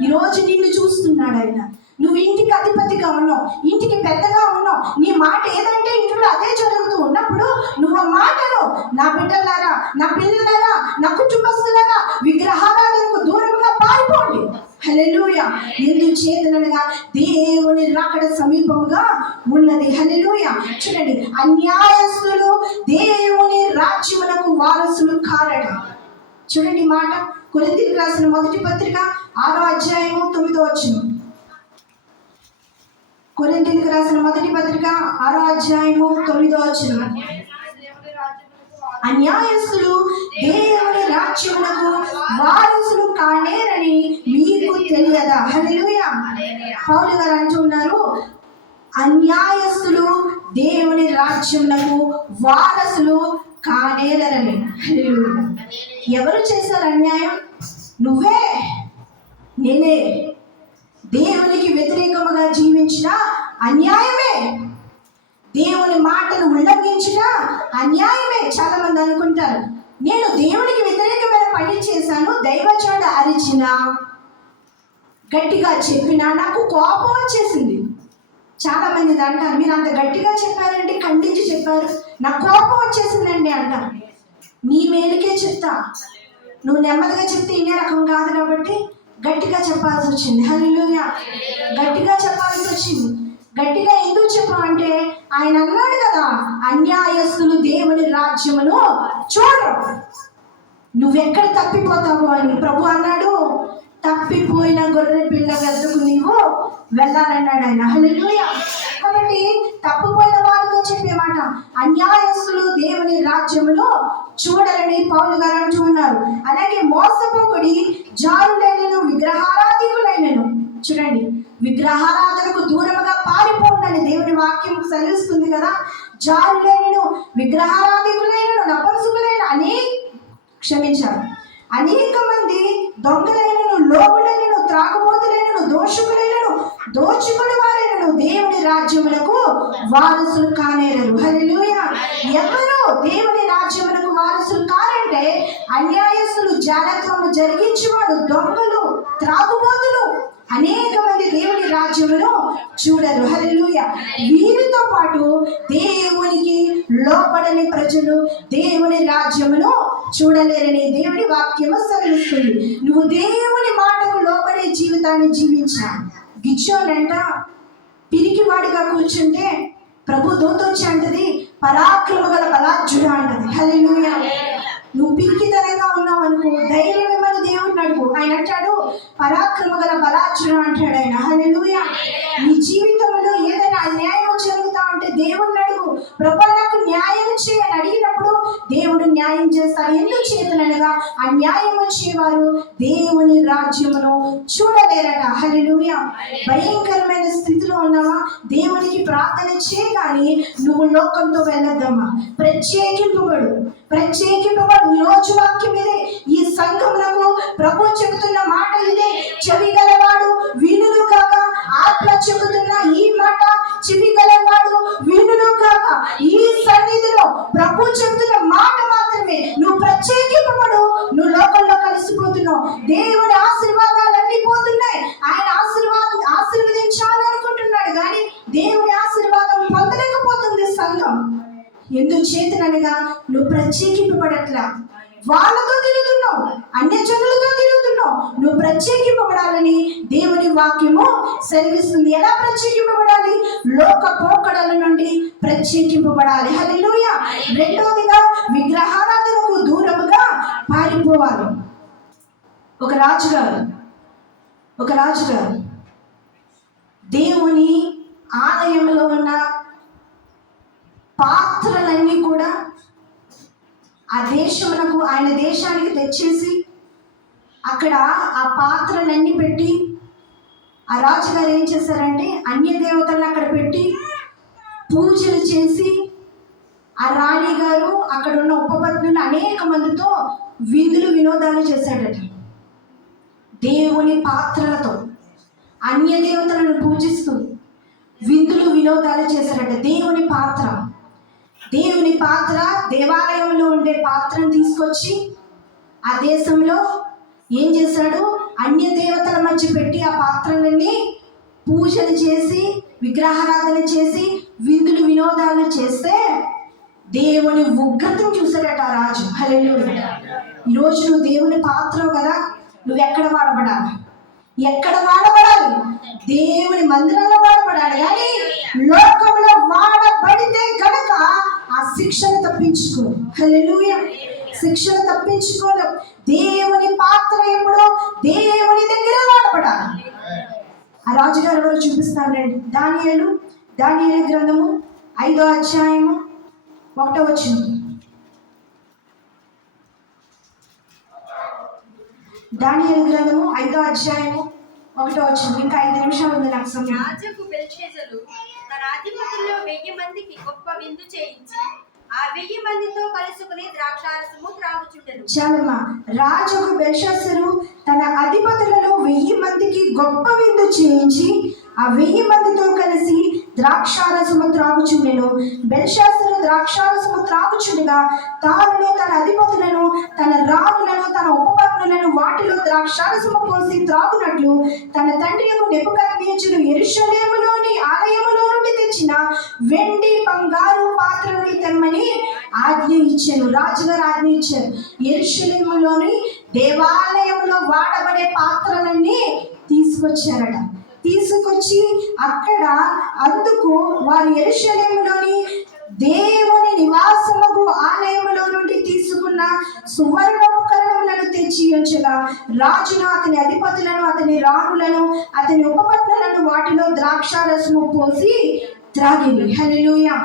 ఈరోజు నిన్ను చూస్తున్నాడు ఆయన. నువ్వు ఇంటికి అధిపతిగా ఉన్నావు, ఇంటికి పెద్దగా ఉన్నావు. నీ మాట ఏదంటే ఇంట్లో అదే జరుగుతూ ఉన్నప్పుడు నువ్వు ఆ మాటను, నా బిడ్డలారా, నా పిల్లలారా, నా కుటుంబస్తులారా, విగ్రహారాధనకు దూరంగా పారిపోండి. హల్లెలూయా. ఎందుచేతనగా దేవుని రాకడ సమీపంగా ఉన్నది. హల్లెలూయా. చూడండి, అన్యాయస్తులు దేవుని రాజ్యమునకు వారసులు కారట. చూడండి మాట, కొరింథీయులకు రాసిన మొదటి పత్రిక 6వ అధ్యాయము 9వ వచనం. కొరింథీయులకు రాసిన మొదటి పత్రిక 6వ అధ్యాయము 9వ వచనం. అన్యాయస్తులు దేవుని రాజ్యమునకు వారసులు కానేరని మీకు తెలియదా? హల్లెలూయా. పౌలు గారు అంటున్నారు, అన్యాయస్తులు దేవుని రాజ్యమునకు వారసులు కానేరని. హల్లెలూయా. ఎవరు చేశారు అన్యాయం? నువ్వే, నేనే. దేవునికి వ్యతిరేకముగా జీవించిన అన్యాయమే. దేవుని మాటను ఉల్లంఘించిన అన్యాయమే. చాలా మంది అనుకుంటారు, నేను దేవునికి వ్యతిరేకమైన పని చేశాను, దైవజనుడు అరిచిన, గట్టిగా చెప్పినా నాకు కోపం వచ్చేసింది. చాలా మంది ఇది అంటారు, మీరు అంత గట్టిగా చెప్పారండి, ఖండించి చెప్పారు, నాకు కోపం వచ్చేసిందండి అంటారు. నీ మేలుకే చెప్తా, నువ్వు నెమ్మదిగా చెప్తే ఇన్నే రకం కాదు కాబట్టి గట్టిగా చెప్పాల్సి వచ్చింది. హల్లెలూయా. గట్టిగా చెప్పాల్సి వచ్చింది. గట్టిగా ఎందుకు చెప్పామంటే ఆయన అన్నాడు కదా, అన్యాయస్తులు దేవుని రాజ్యమును చూడరు. నువ్వెక్కడ తప్పిపోతావు అని ప్రభు అన్నాడు. తప్పిపోయిన గొర్రె పిల్ల వద్దకు నీవు వెళ్ళాలన్నాడు ఆయన. హల్లెలూయా. కాబట్టి తప్పిపోయిన వారితో చెప్పే మాట, అన్యాయస్తులు దేవుని రాజ్యమును చూడరని పౌలు గారు అంటూ ఉన్నారు. అలాగే మోసపోకుడి, జారులైనను విగ్రహారాధికులైనను. చూడండి, విగ్రహారాధనకు దూరముగా పారిపోండి దేవుని వాక్యం సెలవిస్తుంది కదా. జారులైనను విగ్రహారాధికులైనను నపుంసకులైన అనేక మంది దొంగలైనను, లోబులైనను, త్రాగుబోతులైనను, దోషకులైనను, దోచుకుని వారైనను దేవుని రాజ్యములకు వారసులు కానేరరు. హల్లెలూయా. ఎవరు దేవుని రాజ్యములకు వారసులు కారంటే అన్యాయస్తులు, జాలత్వము జరిగించేవాడు, దొంగలు, త్రాగుబోతులు, అనేక మంది దేవుని రాజ్యమును చూడరు. హల్లెలూయా. వీరితో పాటు దేవునికి లోబడని ప్రజలు దేవుని రాజ్యమును చూడలేరని దేవుని వాక్యము సెలవిస్తుంది. నువ్వు దేవుని మాటకు లోబడే జీవితాన్ని జీవించా. గిచ్చోనంట పిరికివాడిగా కూర్చుంటే ప్రభు దూత వచ్చి అంటది, పరాక్రమ గల బలాఢ్యుడా అంటది. హల్లెలూయా. నువ్వు పిరికితనంగా ఉన్నావు అనుకో, ధైర్యం ఇవ్వని దేవుడిని అడుగు. ఆయన అంటాడు, పరాక్రమ గల బలాఢ్యుడా అంటాడు ఆయన. హల్లెలూయా. నీ జీవితంలో ఏదైనా అన్యాయం జరుగుతా ఉంటే దేవుడిని అడుగు, ప్రభు నాకు న్యాయం చేయని అడిగినప్పుడు దేవుడు న్యాయం చేస్తాడు. ఎందుకు చేతనగా ఆ న్యాయం వచ్చేవారు దేవుని రాజ్యమును చూడలేరట. హల్లెలూయా. భయంకరమైన స్థితిలో ఉన్నావా, దేవునికి ప్రార్థన చేయగాని నువ్వు లోకంతో వెళ్ళొద్దమ్మా. ప్రత్యేకింపబడు. ఈ రోజు వాక్యం ఇదే. ఈ సంఘమునకు ప్రభు చెబుతున్న మాట ఇదే. చెవి గలవాడు వినును కాక, ఆత్మ చెబుతున్న ఈ మాట చెవి గలవాడు వినును కాక. ఈ సన్నిధిలో ప్రభు చెబుతున్న మాట మాత్రమే. నువ్వు ప్రత్యేకింపబడు. నువ్వు లోకంలో కలిసిపోతున్నావు. దేవుని ఆశీర్వాదాలు అన్ని పోతున్నాయి. ఆయన ఆశీర్వదించాలనుకుంటున్నాడు కానీ దేవుని ఆశీర్వాదం పొందలేకపోతుంది సంఘం. ఎందుచేతనగా నువ్వు ప్రత్యేకింపబడట్లా. వాళ్ళతో తిరుగుతున్నావు, అన్యజనులతో తిరుగుతున్నావు. నువ్వు ప్రత్యేకింపబడాలని దేవుని వాక్యము సెలవిస్తుంది. ఎలా ప్రత్యేకింపబడాలి? లోక పోకడల నుండి ప్రత్యేకింపబడాలి. హల్లెలూయా. రెండవదిగా విగ్రహారాధనకు దూరముగా పారిపోవాలి. ఒక రాజుగారు దేవుని ఆలయంలో ఉన్న పాత్రలన్నీ కూడా ఆ దేశమునకు, ఆయన దేశానికి తెచ్చేసి అక్కడ ఆ పాత్రలన్నీ పెట్టి, ఆ రాజుగారు ఏం చేశారంటే అన్య దేవతలను అక్కడ పెట్టి పూజలు చేసి, ఆ రాణి గారు అక్కడ ఉన్న ఉపపత్నులు అనేక మందితో విందులు వినోదాలు చేశాడట. దేవుని పాత్రలతో అన్య దేవతలను పూజిస్తూ విందులు వినోదాలు చేశాడట. దేవుని పాత్ర దేవాలయంలో ఉండే పాత్రను తీసుకొచ్చి ఆ దేశంలో ఏం చేశాడు? అన్య దేవతల మధ్య పెట్టి ఆ పాత్రలన్నీ పూజలు చేసి, విగ్రహారాధన చేసి, విందులు వినోదాలు చేస్తే దేవుని ఉగ్రతను చూశాడట ఆ రాజు. హల్లెలూయా. ఈరోజు నువ్వు దేవుని పాత్రవు కదా, నువ్వు ఎక్కడ వాడబడాలి? దేవుని మందిరంలో వాడబడాలి. కానీ లోకంలో వాడబడితే గనక ఆ శిక్షను తప్పించుకో. హల్లెలూయా. శిక్షను తప్పించుకోలేం. దేవుని పాత్ర ఎప్పుడో దేవుని దగ్గర వాడబడాలి. ఆ రాజుగారు ఎవరు చూపిస్తాను రండి. దానియేలు గ్రంథము 5వ అధ్యాయము 1వ వచనం. దానియేలు గ్రంథము 5వ అధ్యాయము 1వ వచనం. ఇంకా 5 నిమిషాలు ఉంది నాకు సమయం. రాజుకు బెల్షెజరు తన అధిపతుల్లో 1000 మందికి గొప్ప విందు చేయించి ఆ 1000 మందితో కలుసుకుని ద్రాక్షారసము త్రాగుచుండెను. చాలమ్మా. రాజుకు బెల్షస్సరు తన అధిపతులలో 1000 మందికి గొప్ప విందు చేయించి ఆ 1000 మందితో కలిసి ద్రాక్షారసము త్రాగుచుండెను. బెల్షస్సరు ద్రాక్షారసము త్రాగుచుండగా తాను తన అధిపతులను, తన రాణులను, తన ఉపపత్నులను వాటిలో ద్రాక్షారసము పోసి త్రాగునట్లు తన తండ్రి నెబుకద్నెజరు యెరూషలేములోని ఆలయములో నుండి తెచ్చిన వెండి బంగారు పాత్రలు తెమ్మని ఆజ్ఞ ఇచ్చాను. రాజుగారు ఆజ్ఞ ఇచ్చారు. యెరూషలేములోని దేవాలయంలో వాడబడే పాత్రలన్నీ తీసుకొచ్చారట. తీసుకొచ్చి అక్కడ అందుకు వారు యెరూషలేములోని దేవుని నివాసముకు ఆలయములో నుండి తీసుకున్న సువర్ణోపకరణములను తెచ్చి ఉంచగా రాజును, అతని అధిపతులను, అతని రాణులను, అతని ఉపపత్నులను వాటిలో ద్రాక్షారసము పోసి త్రాగిరి. హల్లెలూయా.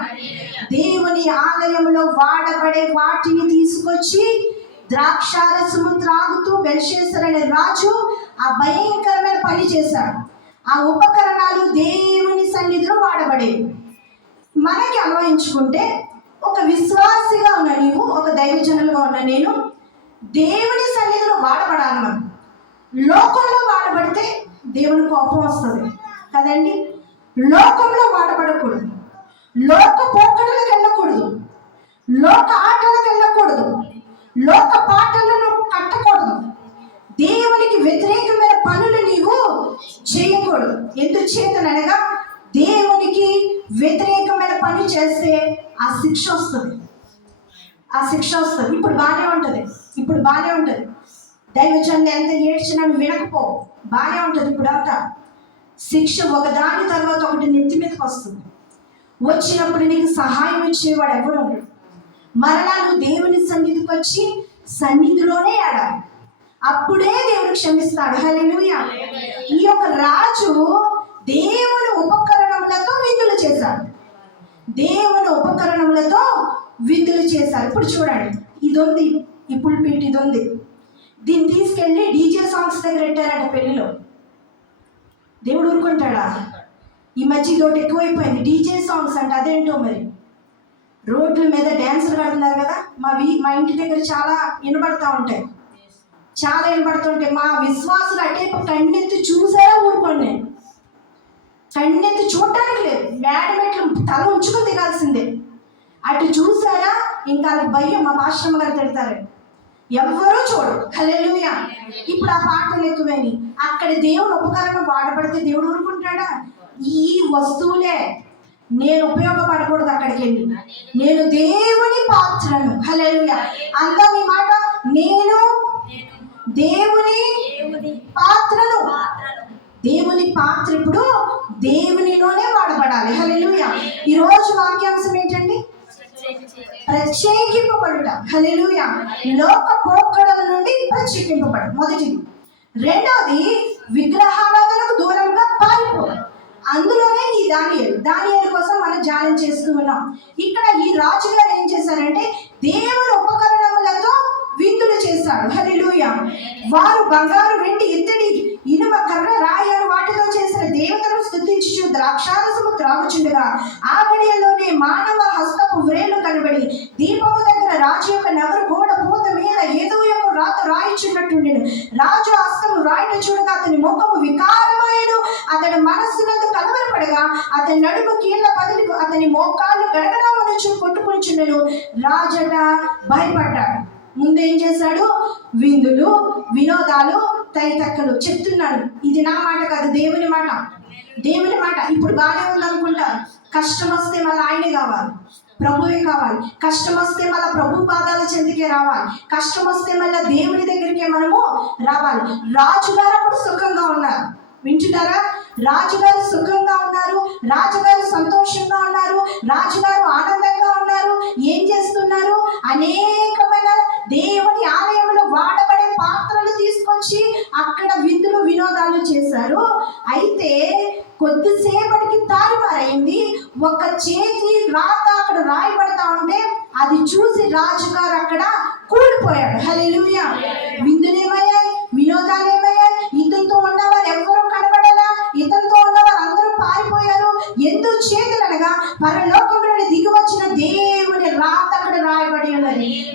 దేవుని ఆలయంలో వాడబడే వాటిని తీసుకొచ్చి ద్రాక్షారసము త్రాగుతూ బెల్షస్సరు అనే రాజు ఆ భయంకరమైన పని చేశాడు. ఆ ఉపకరణాలు దేవుని సన్నిధిలో వాడబడేవి. మనకి అన్వయించుకుంటే ఒక విశ్వాసిగా ఉన్న నీవు, ఒక దైవజనులుగా ఉన్న నేను దేవుని సన్నిధిలో వాడబడాలి. మనం లోకంలో వాడబడితే దేవుని కోపం వస్తుంది కదండి. లోకంలో వాడబడకూడదు, లోక పోకడలకు వెళ్ళకూడదు, లోక ఆటలకు వెళ్ళకూడదు, లోక పాటలను కట్టకూడదు, దేవునికి వ్యతిరేకమైన పనులు నీవు చేయకూడదు. ఎందుచేతనగా దేవునికి వ్యతిరేకమైన పని చేస్తే ఆ శిక్ష వస్తుంది. ఆ శిక్ష వస్తుంది. ఇప్పుడు బాగానే ఉంటుంది. దైవజనులు ఎంత ఏడ్చినా నువ్వు వినకపో, బాగానే ఉంటుంది. ఇప్పుడు అంతా శిక్ష ఒకదాని తర్వాత ఒకటి నెత్తి మీదకి వస్తుంది. వచ్చినప్పుడు నీకు సహాయం ఇచ్చేవాడు ఎవరు ఉండడు. మరలా నువ్వు దేవుని సన్నిధికి వచ్చి సన్నిధిలోనే ఆడాలి. అప్పుడే దేవుడు క్షమిస్తాడు. హల్లెలూయా. ఈ యొక్క రాజు దేవుని ఉపకరణములతో విందులు చేశాడు. ఇప్పుడు చూడండి, ఇది ఉంది, ఈ పుల్పిట్ ఇది ఉంది. దీన్ని తీసుకెళ్ళి డీజే సాంగ్స్ దగ్గర పెట్టారట పెళ్లిలో. దేవుడు ఊరుకుంటాడా? ఈ మధ్య ఇదోటి ఎక్కువైపోయింది, డీజే సాంగ్స్ అంటే. అదేంటో మరి రోడ్ల మీద డ్యాన్సులు కడుతున్నారు కదా. మా ఇంటి దగ్గర చాలా వినబడుతుంటాయి. మా విశ్వాసులు అటే కన్నెత్తి చూసారా ఊరుకోండి. కన్నెత్తి చూడటానికి లేదు, మేడమెట్లు తల ఉంచుకొని దిగాల్సిందే. అటు చూసారా ఇంకా భయం. మా పాస్టర్ గారు తిడతారు, ఎవ్వరూ చూడరు. హల్లెలూయా. ఇప్పుడు ఆ పాటలు ఎక్కువైనాయి. అక్కడ దేవుని ఉపకరణం వాడబడితే దేవుడు ఊరుకుంటాడా? ఈ వస్తువులే నేను ఉపయోగపడకూడదు. అక్కడికి వెళ్ళి నేను దేవుని పాత్రను. హల్లెలూయా. అంతా మీ మాట, నేను దేవుని పాత్రను. దేవుని పాత్ర ఇప్పుడు దేవునిలోనే వాడబడాలి. హల్లెలూయా. ఈరోజు వాక్యాంశం ఏంటండి? ప్రత్యేకింపబడుట. హల్లెలూయా. లోక పోకడల నుండి ప్రత్యేకింపబడు, మొదటిది. రెండవది, విగ్రహారాధనకు దూరంగా పారిపో. అందులోనే ఈ దానియేలు కోసం మనం ధ్యానం చేస్తూ ఉన్నాం. ఇక్కడ ఈ రాజుగారు ఏం చేశారంటే దేవుని ఉపకరణములతో విందులు చేశాడు. హల్లెలూయా. వారు బంగారు, వెండి, ఇత్తడి, ఇనుమ, కర్ర, రాయను వాటితో చేసిన దేవతలను స్తుతించుచు ద్రాక్షారసము త్రాగుచుండగా ఆ గడియలోనే మానవ హస్తపు వ్రేళ్లు కనబడి దీపము దగ్గర రాజు యొక్క నగరు గోడ పూత మీద ఏదో యొక్క రాత రాయిచున్నట్టుండెను. రాజు హస్తము రాయిట చూడగా అతని ముఖము వికారమాయను. అతని మనస్సునందు కలవరపడగా అతని నడుము కీళ్ళ పదిలి అతని మోకాళ్ళు గడగడమనుచు కొట్టుకొనిచుండెను. రాజట భయపడ్డాడు. ముందేం చేశాడు? విందులు, వినోదాలు, తైతక్కలు. చెప్తున్నాడు, ఇది నా మాట కాదు, దేవుని మాట. ఇప్పుడు బాగానే ఉందనుకుంటారు. కష్టం వస్తే మళ్ళీ ఆయనే కావాలి, ప్రభువే కావాలి. కష్టం వస్తే మళ్ళీ ప్రభు పాదాల చెందికే రావాలి. కష్టం వస్తే మళ్ళీ దేవుని దగ్గరికే మనము రావాలి. రాజుగారు అప్పుడు సుఖంగా ఉన్నారు. వింటున్నారా? రాజుగారు సుఖంగా ఉన్నారు, రాజుగారు సంతోషంగా ఉన్నారు, రాజుగారు ఆనందంగా ఉన్నారు. ఏం చేస్తున్నారు? అనేకమైన దేవుని ఆలయంలో వాడబడే పాత్రలు తీసుకొచ్చి అక్కడ విందులు, వినోదాలు చేశారు. అయితే కొద్దిసేపటికి తారుమారైంది. ఒక చేతి రాత అక్కడ రాయబడతా ఉంటే అది చూసి రాజుగారు అక్కడ కూలిపోయాడు. హల్లెలూయా. విందులేమయ్యాయి, వినోదాలు ఏమయ్యాయి. ఇతనితో ఉన్నవారు ఎవరు కనబడలా, ఇతనితో ఉన్నవారు అందరూ పారిపోయారు. ఎందుచేతనగా పరలోకంలోని దిగి వచ్చిన దేవుని రాత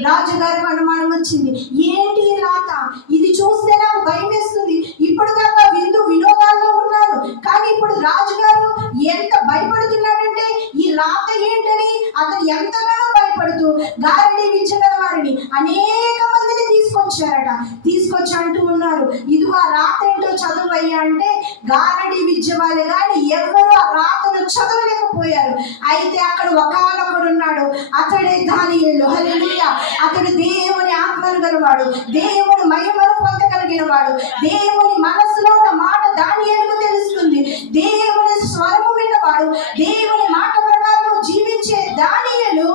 రాజుగారికి అనుమానం వచ్చింది. ఏంటి ఈ రాత? ఇది చూస్తే నాకు భయం వేస్తుంది. ఇప్పుడు దాకా విందు వినోదాల్లో ఉన్నాను, కానీ ఇప్పుడు రాజుగారు ఎంత భయపడుతున్నాడంటే ఈ రాత ఏంటని అతను ఎంతగానో భయపడుతూ గారడీ విద్య గల వారిని అనేక మందిని తీసుకొచ్చారట. తీసుకొచ్చి అంటూ ఉన్నారు, ఇదిగో ఆ రాత ఏంటో చదువయ్యా అంటే గారడీ విద్య వాళ్ళే కానీ ఎవరు ఆ రాతను చదవలేకపోయారు. అయితే అక్కడ ఒకానొకడు ఉన్నాడు, అతడే దానియేలు. హల్లెలూయా! అతడు దేవుని ఆత్మను గలవాడు, దేవుని మహిమను పొందగలిగిన వాడు. దేవుని మనసులో ఉన్న మాట దానియేలుకు తెలుస్తుంది. దేవుని స్వరము విన్నవాడు, దేవుని మాట ప్రకారం జీవించే దానియేలు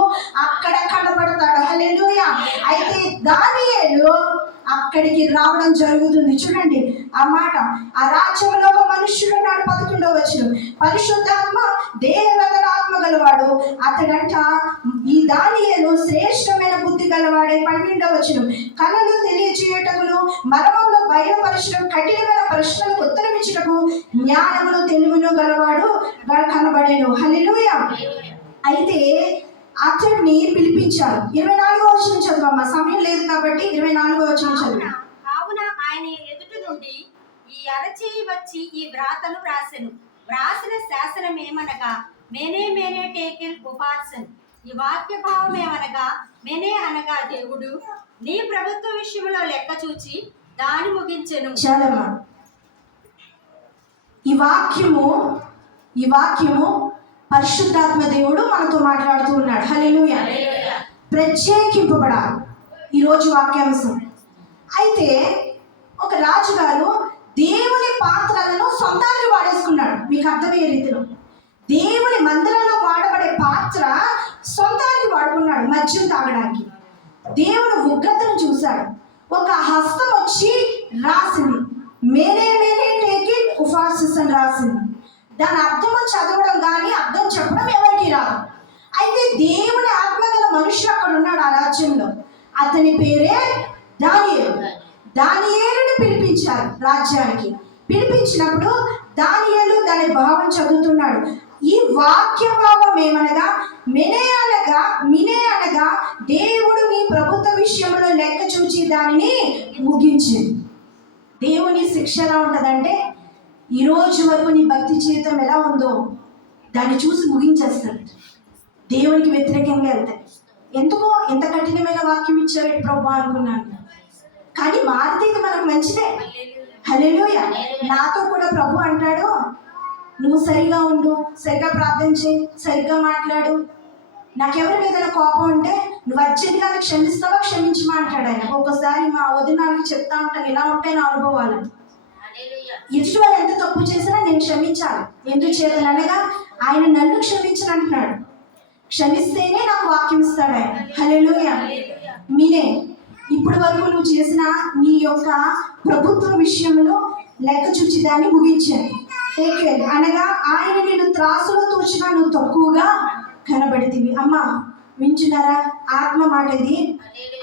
అక్కడ కనబడతాడు. హల్లెలూయా! అయితే దానియేలు అక్కడికి రావడం జరుగుతుంది. చూడండి ఆ మాట. ఆ రాజ్యంలో ఒక మనుష్యుడు నాడు 11వ వచనం, పరిశుద్ధాత్మ దేవతల ఆత్మ గలవాడు. అతడంట ఈ దానియేలు శ్రేష్టమైన బుద్ధి గలవాడే. 12వ వచనం, కలలు తెలియజేయటకును మర్మములు బయలుపరచడం కఠినమైన ప్రశ్నలకు ఉత్తరమిచ్చుటకు జ్ఞానమును తెలివిను గలవాడు కనబడేను. హల్లెలూయా! అయితే అతడిని పిలిపించారు. 24వ వచనం చదువమ్మా, సమయం లేదు కాబట్టి 24వ వచనం చదువు. కావున ఆయన ఎదుటి నుండి ఈ అరచేయి వచ్చి ఈ వ్రాతను వ్రాసెను. వ్రాసిన శాసనం ఏమనగా మేనే మేనే టేకెల్ ఉపార్సన్. ఈ వాక్య భావం ఏమనగా మేనే అనగా దేవుడు నీ ప్రభుత్వ విషయంలో లెక్క చూచి దాని ముగించెను. చాలమ్మా. ఈ వాక్యము పరిశుద్ధాత్మ దేవుడు మనతో మాట్లాడుతూ ఉన్నాడు. హల్లెలూయా! ప్రత్యేకింపబడాలి ఈరోజు వాక్యాంశం. అయితే ఒక రాజుగారు దేవుని పాత్రలను సొంతానికి వాడేసుకున్నాడు. మీకు అర్థమయ్యే రీతిలో దేవుని మందిరంలో వాడబడే పాత్ర సొంతానికి వాడుకున్నాడు మద్యం తాగడానికి. దేవుడు ఉగ్రతను చూశాడు. ఒక హస్తం వచ్చి రాసింది, మేనే మేనే టేకిల్ ఉఫాసిస్ అని రాసింది. దాని అర్థం చదవడం కానీ అర్థం చెప్పడం ఎవరికి రాదు. అయితే దేవుని ఆత్మగల మనుషుడు అక్కడ ఉన్నాడు ఆ రాజ్యంలో. అతని పేరే దానియేలు. దానియేలుని పిలిపించారు రాజ్యానికి. పిలిపించినప్పుడు దానియేలు దాని భావం చదువుతున్నాడు. ఈ వాక్య భావం ఏమనగా మినే అనగా దేవుడు నీ ప్రభుత్వ విషయంలో లెక్క చూచి దానిని ముగించింది. దేవుని శిక్ష ఎలా ఉంటుందంటే ఈ రోజు వరకు నీ భక్తి జీవితం ఎలా ఉందో దాన్ని చూసి ముగించేస్తాడు. దేవునికి వ్యతిరేకంగా వెళ్తాయి. ఎందుకో ఎంత కఠినమైన వాక్యం ఇచ్చారు ప్రభు అనుకున్నాను, కానీ మారితే ఇది మనకు మంచిదే. హల్లెలూయా! నాతో కూడా ప్రభు అంటాడు, నువ్వు సరిగా ఉండు, సరిగా ప్రార్థన చేయి, సరిగ్గా మాట్లాడు. నాకెవరి మీద కోపం ఉంటే నువ్వు అర్జెంట్గా క్షమిస్తావా క్షమించమా అంటాడు ఆయన. ఒక్కోసారి మా వదినానికి చెప్తా ఉంటాను, ఇలా ఉంటాయి నా అనుభవాలు. ఎదుటి వాళ్ళు ఎంత తప్పు చేసినా నేను క్షమించాలి. ఎందుకు చేతనగా ఆయన నన్ను క్షమించనంటున్నాడు. క్షమిస్తేనే నాకు వాక్యం ఇస్తాడు ఆయన. హల్లెలూయా! మీనే ఇప్పటి వరకు నువ్వు చేసిన నీ యొక్క ప్రభుత్వ విషయంలో లెక్క చూచి దాన్ని ముగించాను. అనగా ఆయన నేను త్రాసులో తూచినా నువ్వు తక్కువగా కనబడితివి. అమ్మ వింటున్నారా? ఆత్మ మాట ఇది.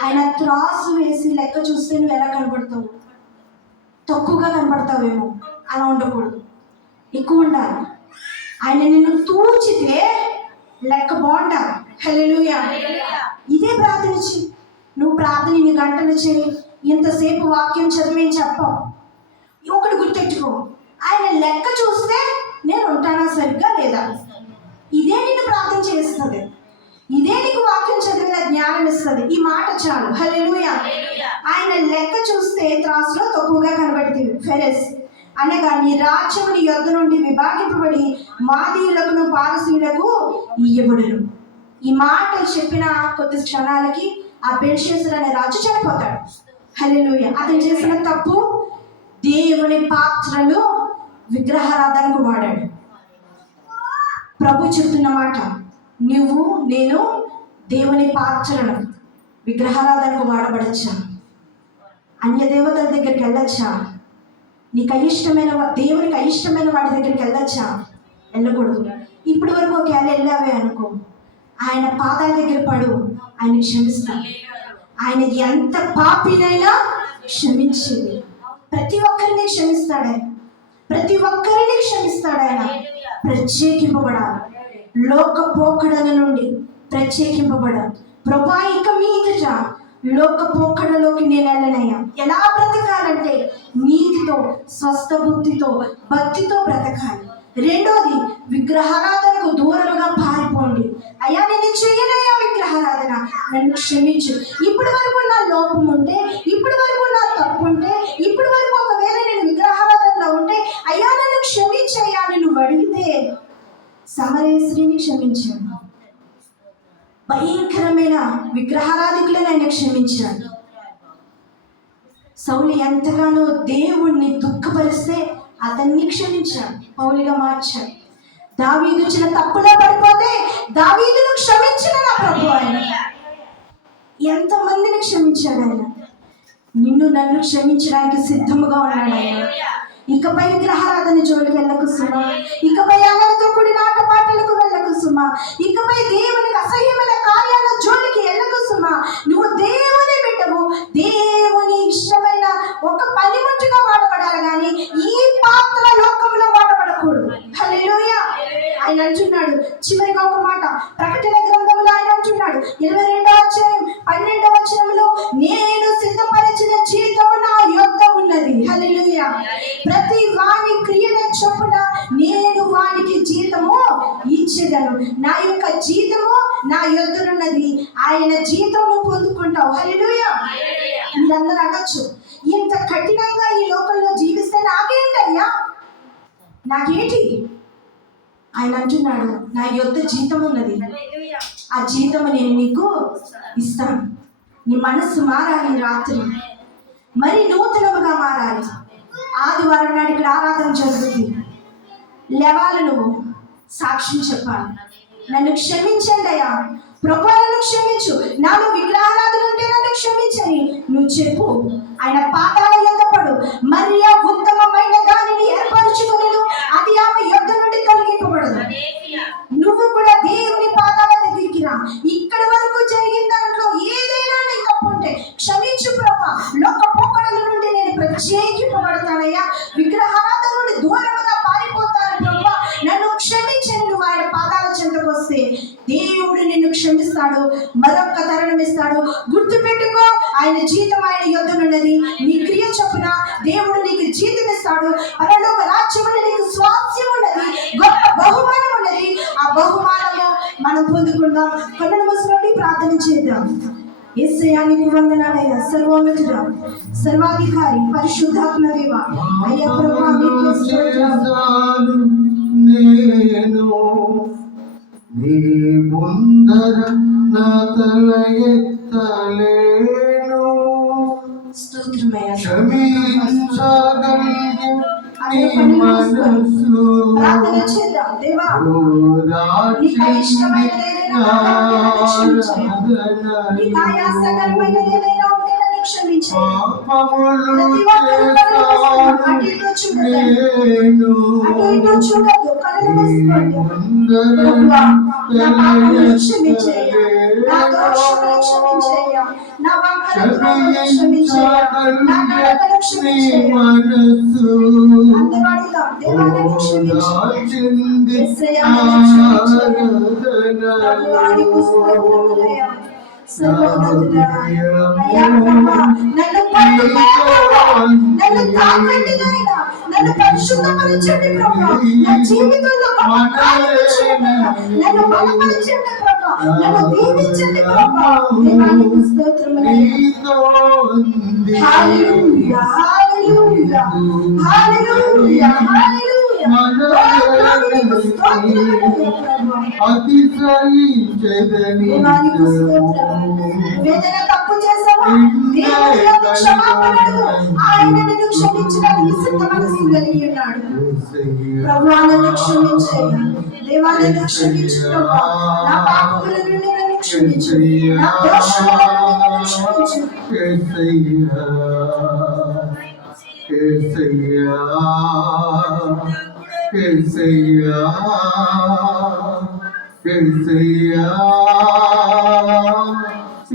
ఆయన త్రాసు వేసి లెక్క చూస్తే నువ్వు ఎలా కనబడతావు? తక్కువగా కనబడతావేమో. అలా ఉండకూడదు, ఎక్కువ ఉండాలి. ఆయన నిన్ను తూచితే లెక్క బాగుండాలి. హల్లెలూయా! ఇదే ప్రార్థన చేయి. నువ్వు ప్రార్థన ఇన్ని గంటలు చేయి, ఇంతసేపు వాక్యం చదివేం చెప్పావు. ఒకటి గుర్తెట్టుకో, ఆయన లెక్క చూస్తే నేను ఉంటానా సరిగ్గా లేదా? ఇదే నిన్ను ప్రార్థన చేస్తుంది. ఇదే నీకు వాక్యం చదివిన జ్ఞానం ఇస్తుంది. ఈ మాట చాలు. హల్లెలూయా! ఆయన లెక్క చూస్తే త్రాసులో తక్కువగా కనబడుతుంది. ఫెరెస్ అనగా నీ రాజ్యం నీ యొద్ద నుండి విభాగింపబడి మాదీయులకు పారసీయులకు ఇయ్యబడును. ఈ మాట చెప్పిన కొద్ది క్షణాలకి ఆ బెల్షస్సర్ అనే రాజు చనిపోతాడు. హల్లెలూయా! అతను చేసిన తప్పు దేవుని పాత్రలు విగ్రహారాధనకు వాడాడు. ప్రభు చెప్తున్న మాట, నువ్వు నేను దేవుని పాత్రలను విగ్రహారాధనకు వాడబడచ్చా? అన్య దేవతల దగ్గరికి వెళ్ళొచ్చా? నీకు అయిష్టమైన దేవునికి అయిష్టమైన వాడి దగ్గరికి వెళ్ళొచ్చా? వెళ్ళకూడదు. ఇప్పటి వరకు ఒకవేళ వెళ్ళావే అనుకో, ఆయన పాదాల దగ్గర పడు, ఆయన క్షమిస్తాడు. ఆయన ఎంత పాపినైనా క్షమించేది. ప్రతి ఒక్కరిని క్షమిస్తాడు ఆయన. ప్రతి ఒక్కరిని క్షమిస్తాడు ఆయన. ప్రత్యేకింపబడాలి. లోక పోకడల నుండి ప్రత్యేకింపబడాలి. ప్రభా ఇక మీదట లోక పోకడలోకి నేను వెళ్ళనయ్యా. ఎలా బ్రతకాలంటే నీతితో, స్వస్థ బుద్ధితో, భక్తితో బ్రతకాలి. రెండోది, విగ్రహారాధనకు దూరంగా పారిపోండి. అయ్యా నేను చెయ్యనయ్యా విగ్రహారాధన, నన్ను క్షమించు. ఇప్పటి వరకు నా లోపం ఉంటే, ఇప్పటి వరకు నా తప్పు ఉంటే, ఇప్పటి వరకు ఒకవేళ నేను విగ్రహారాధనలో ఉంటే అయ్యా నన్ను క్షమించయ్యా అని నువ్వు అడిగితే సమరయ స్త్రీని క్షమించాడు. భయంకరమైన విగ్రహారాధికులను ఆయన క్షమించాడు. సౌలు ఎంతగానో దేవుణ్ణి దుఃఖపరిస్తే అతన్ని క్షమించాడు, పౌలుగా మార్చాడు. దావీదు చిన్న తప్పులో పడిపోతే దావీదును క్షమించిన నా ప్రభు ఆయన ఎంతమందిని క్షమించాడు. ఆయన నిన్ను నన్ను క్షమించడానికి సిద్ధముగా ఉన్నాడు ఆయన. ఇకపై విగ్రహారాధన జోలికి వెళ్ళకు సుమా, ఇకపై ఆనందతో కూడిన ఆటపాటలకు వెళ్ళకు సుమా, ఇకపై దేవునికి అసహ్యమైన కార్యాల జోలికి వెళ్ళకు సుమా. నువ్వు దేవుని బిడ్డవు, దేవుని ఇష్టమైన ఒక పనిముట్టుగా వాడబడాలి కానీ ఈ పాత్ర లోకంలో వాడబడకూడదు. హల్లెలూయా. ఆయన అంటున్నాడు చివరిగా ఒక మాట, ప్రకటన గ్రంథంలో ఆయన అంటున్నాడు 22వ అధ్యాయం 12వ వచనంలో, నేను సిద్ధపరిచిన జీతము నా యొద్ద ఉన్నది. హల్లెలూయా. ప్రతి వాని క్రియల చొప్పున నేను వానికి జీతము ఇచ్చేదను. నా యొక్క జీతము నా యొద్దనున్నది. ఆయన జీతము పొందుకుంటావు. హల్లెలూయా. మీరందరూ అనొచ్చు, ఇంత కఠినంగా ఈ లోకంలో జీవిస్తే నాకేంటయ్యా, నాకేంటి? ఆయన అంటున్నాడు నా యొద్ద జీతం ఉన్నది, ఆ జీతము నేను నీకు ఇస్తాను. నీ మనస్సు మారాలి, రాత్రి మరి నూతనముగా మారాలి. ఆదివారం నాడు ఇక్కడ ఆరాధన జరుగుతుంది, లేవాలి, నువ్వు సాక్ష్యం చెప్పాలి. నన్ను క్షమించండి అయ్యా ప్రభా, నన్ను క్షమించు, నాలో విగ్రహారాధన ఉంటే నన్ను క్షమించని నువ్వు చెప్పు. ఆయన పాతాళ యొద్ద పడు, మరియా ఉత్తమమైన దానిని ఏర్పరచుకొనెను, అది ఆమె యొద్ద నుండి తొలగింపబడదు. నువ్వు కూడా దేవుని పాదాల దగ్గరికి రా. ఇక్కడి వరకు జరిగిన దాంట్లో ఏదైనా నీ తప్పు ఉంటే క్షమించు ప్రభా. లోక పోకడల నుండి నేను ప్రత్యేకింపబడతానయ్యా, విగ్రహారాధన నుండి దూరంగా పారిపోతాను ప్రభా, నన్ను క్షమించని నువ్వు ఆయన పాదాల చెంతకు వస్తే దేవుడు నిన్ను క్షమిస్తాడు, మరొక తరుణం ఇస్తాడు. గుర్తు పెట్టుకో, ఆయన జీతం ఆయన యొద్దనున్నది. నీ క్రియ చొప్పున దేవుడు నీకు జీతం ఇస్తాడు. పరలోక రాజ్యములో నీకు స్వాస్థ్యం ఉన్నది, గొప్ప బహుమానం ఉన్నది. ఆ బహుమానము మనం పొందుకుందాం. కన్నులు మూసుకొని ప్రార్థన చేద్దాం. యేసయ్యా నీకు వందనాలయ్యా, సర్వోన్నతుడా, సర్వాధికారి, పరిశుద్ధాత్మ దేవ. అయ్యా ప్రభువా నీకే స్తోత్రాలు. నేను నీ ముందర నా తల ఎత్తలేను, స్తోత్రమయ్యా. క్షమించగలిగే నీ మనసు ప్రార్థన చేద్దాం. దేవా నీకు ఇష్టమైనది ఏదైనా నీకు ఆయాసకరమైనది ఏదైనా ఉంటే నన్ను క్షమించండి. అటు ఇటు చూడద్దు, కళ్ళు మూసుకోండి. నా పాపములను క్షమించేయ్యా, నా దోషములను క్షమించేయ్యా, నా వంకరలను క్షమించేయ్యా, నా నడకను క్షమించేయ్యా. అందరూ అడుగుదాం, దేవా నన్ను క్షమించు, యేసయ్యా నన్ను క్షమించు. ప్రభువా నీకు స్తోత్రములయ్యా, సర్వోన్నతుడా. అయ్యా ప్రభువా నన్ను పట్టుకో ప్రభువా, నన్ను తాకండి నాయనా, నన్ను పరిశుద్ధపరచండి ప్రభువా, నా జీవితంలో గొప్ప కార్యాలు చేయండి, నన్ను బలపరచండి ప్రభువా, నన్ను దీవించండి ప్రభువా. దేవా నీకు స్తోత్రములయ్యా. హల్లెలూయా, హల్లెలూయా, హల్లెలూయా, హల్లెలూయా. వేదన తప్పు చేసావా, దేవుని యొక్క క్షమాపణ అడుగు. ఆయన నిన్ను క్షమించడానికి సిద్ధ మనసు కలిగి ఉన్నాడు. ప్రభువా నన్ను క్షమించేయ్యా, దేవా నన్ను క్షమించు ప్రభువా, నా పాపముల నుండి నన్ను క్షమించు, నా దోషముల నుండి నన్ను క్షమించు. యేసయ్యా యేసయ్యా యేసయ్యా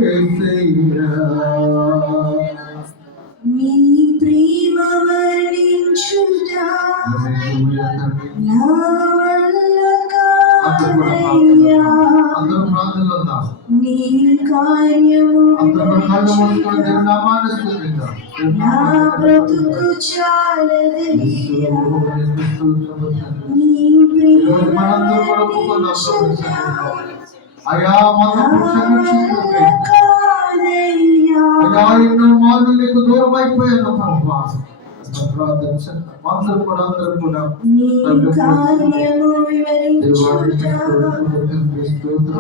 యేసయ్యా. నీ ప్రేమ వర్ణించుట నా వల్ల అందరూ ప్రార్థనలో ఉందాం. నీ కార్యము అందరూ కళ్ళు మూసుకొని దేవుని నామాన్ని స్తుతిద్దాం. నా బ్రతుకు చాలదయ్యా నీ ఈరోజు మనందరూ కూడా ఒప్పుకుందాం ప్రభు సన్నిధిలో. అయ్యా మమ్మల్ని క్షమించండి. అయ్యా ఎన్నో మార్లు నీకు దూరం అయిపోయాను ప్రభు. ప్రార్థన చేద్దాం. అందరూ కూడా నీ కార్యము వివరించుట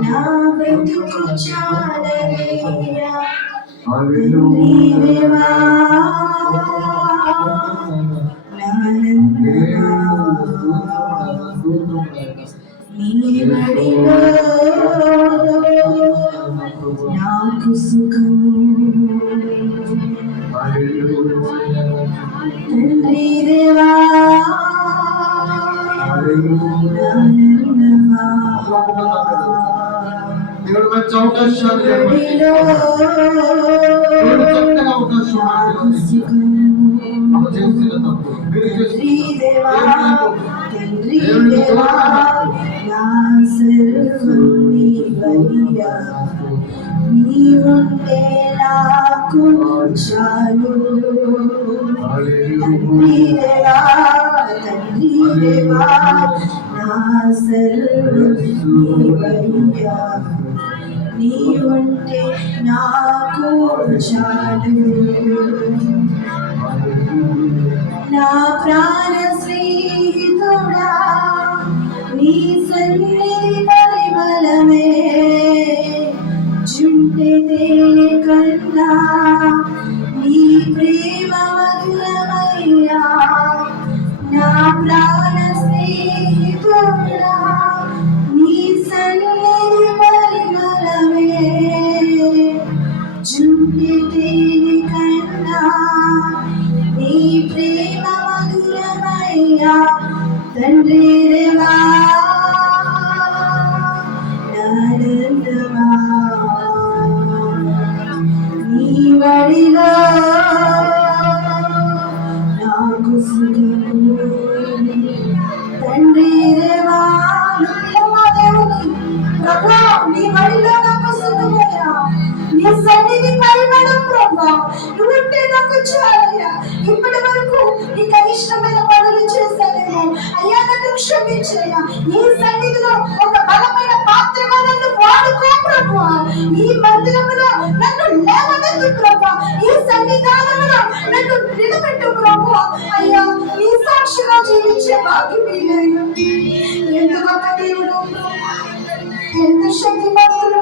నా బ్రతుకు చాలదయ్యా తండ్రి దేవా నీ బడిలో నాకు సుఖము తండ్రి దేవా దేవుడు మంచి అవకాశాలు దేవుడు చక్కగా అవకాశం మనం చేసిన తప్పు మీరు నీవుంటే నాకు చాలు తండ్రి దేవా నా సర్వయ్యా నీవుంటే నాకు చాలు నా ప్రాణ స్నేహితుడా నీ సన్నిధి పరిమళమే చుంటె తేనె కన్నా నీ ప్రేమ మధురమయ్యా నా ప్రాణ స్నేహితుడా నీ సన్నిధి పరిమళమే చుంటె తేనె కన్నా నీ ప్రేమ మధురమయ్యా తండ్రి దేవా నానందమా నీ బడిలో నాకు సుఖము తండ్రి దేవా దేవుని ప్రభా నీ బడిలో నాకు సుఖమయ్యా నీ సన్నిధి పరిమళం ప్రభా నువ్వుంటే నాకు చాలయ్యా ఇప్పటి వరకు నీకు ఇష్టమైన పనులు చేశానేమో అయ్యా నన్ను క్షమించయ్యా నీ సన్నిధిలో ఒక బలమైన పాత్రగా నన్ను వాడుకో ప్రభా ఈ మందిరంలో నన్ను లేవనెత్తు ప్రభా ఈ సన్నిధానంలో నన్ను నిలబెట్టు ప్రభా అయ్యా నీ సాక్షిగా జీవించే భాగ్యం ఎంత గొప్ప దేవుడు ఎంత శక్తిమంతుడు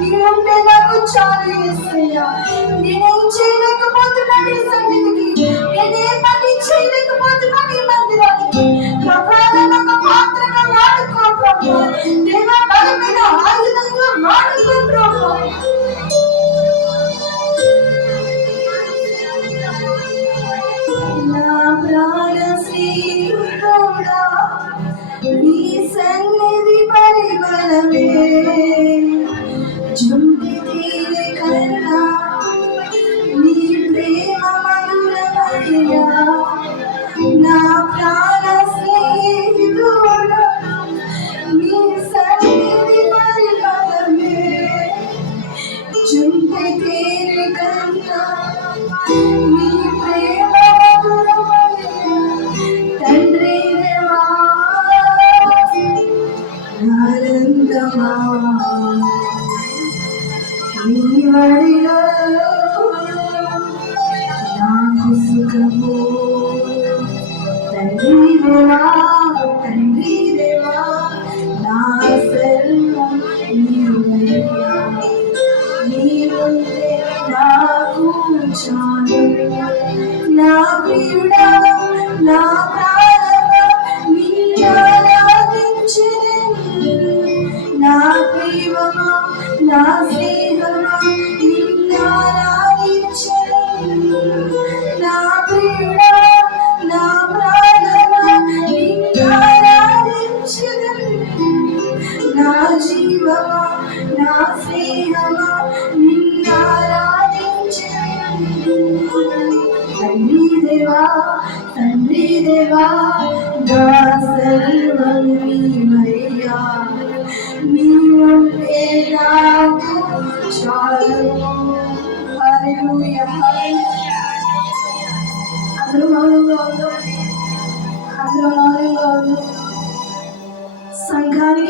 నీవుంటే నాకు చాలు యేసయ్యా నేనేం చేయలేకపోతున్నా నీ సన్నిధికి నేనే పని చేయలేకపోతున్నా నీ మందిరానికి ప్రభా నన్ను ఒక పాత్రగా వాడుకో ప్రభా దేవా బలమైన ఆయుధంగా వాడుకో ప్రభా నా ప్రాణ శ్రీరుడా నీ సన్నిధి పరిమళమే చుంటి తీరే కన్నా నీ ప్రేమ మధురమయ్యా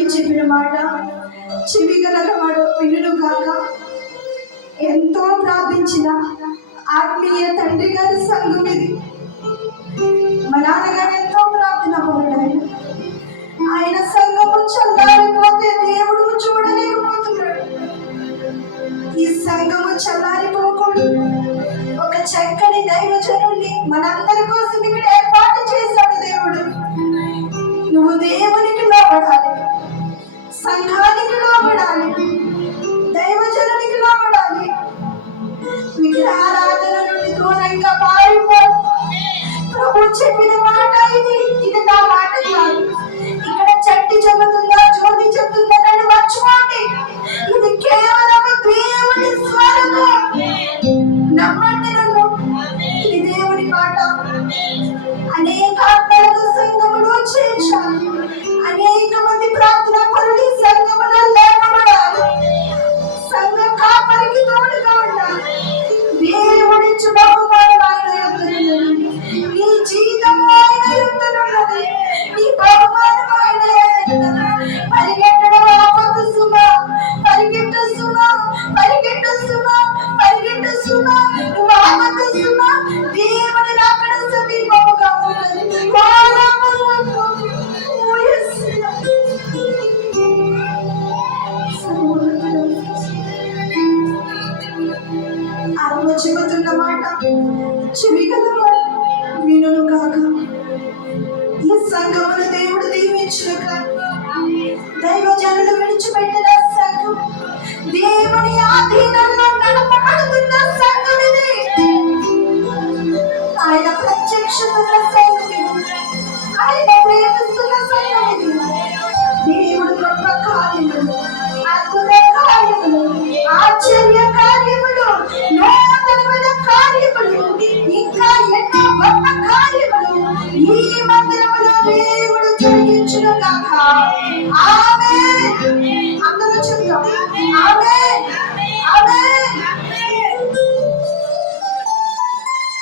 దేవునికి చెప్పిన మాట చెవి గలవాడు వినుడు గాక. ఎంతో ప్రార్థించిన ఆత్మీయ తండ్రి గారి సంఘం ఇది. మా నాన్నగారు ఎంతో ప్రార్థన పరుడాయన. ఆయన సంఘము చల్లారిపోతే దేవుడు చూడలేకపోతున్నాడు. ఈ సంఘము చల్లారిపోకూడదు. ఒక చక్కని దైవజనుల్ని మనందరి కోసం ఇక్కడ ఏర్పాటు చేశాడు దేవుడు. నువ్వు దేవునికి లోబడాలి, సంఘానికి లోబడాలి, దైవజనునికి లోబడాలి. విగ్రహారాధన నుండి దూరంగా పారిపో. ప్రభు చెప్పిన మాట ఇది.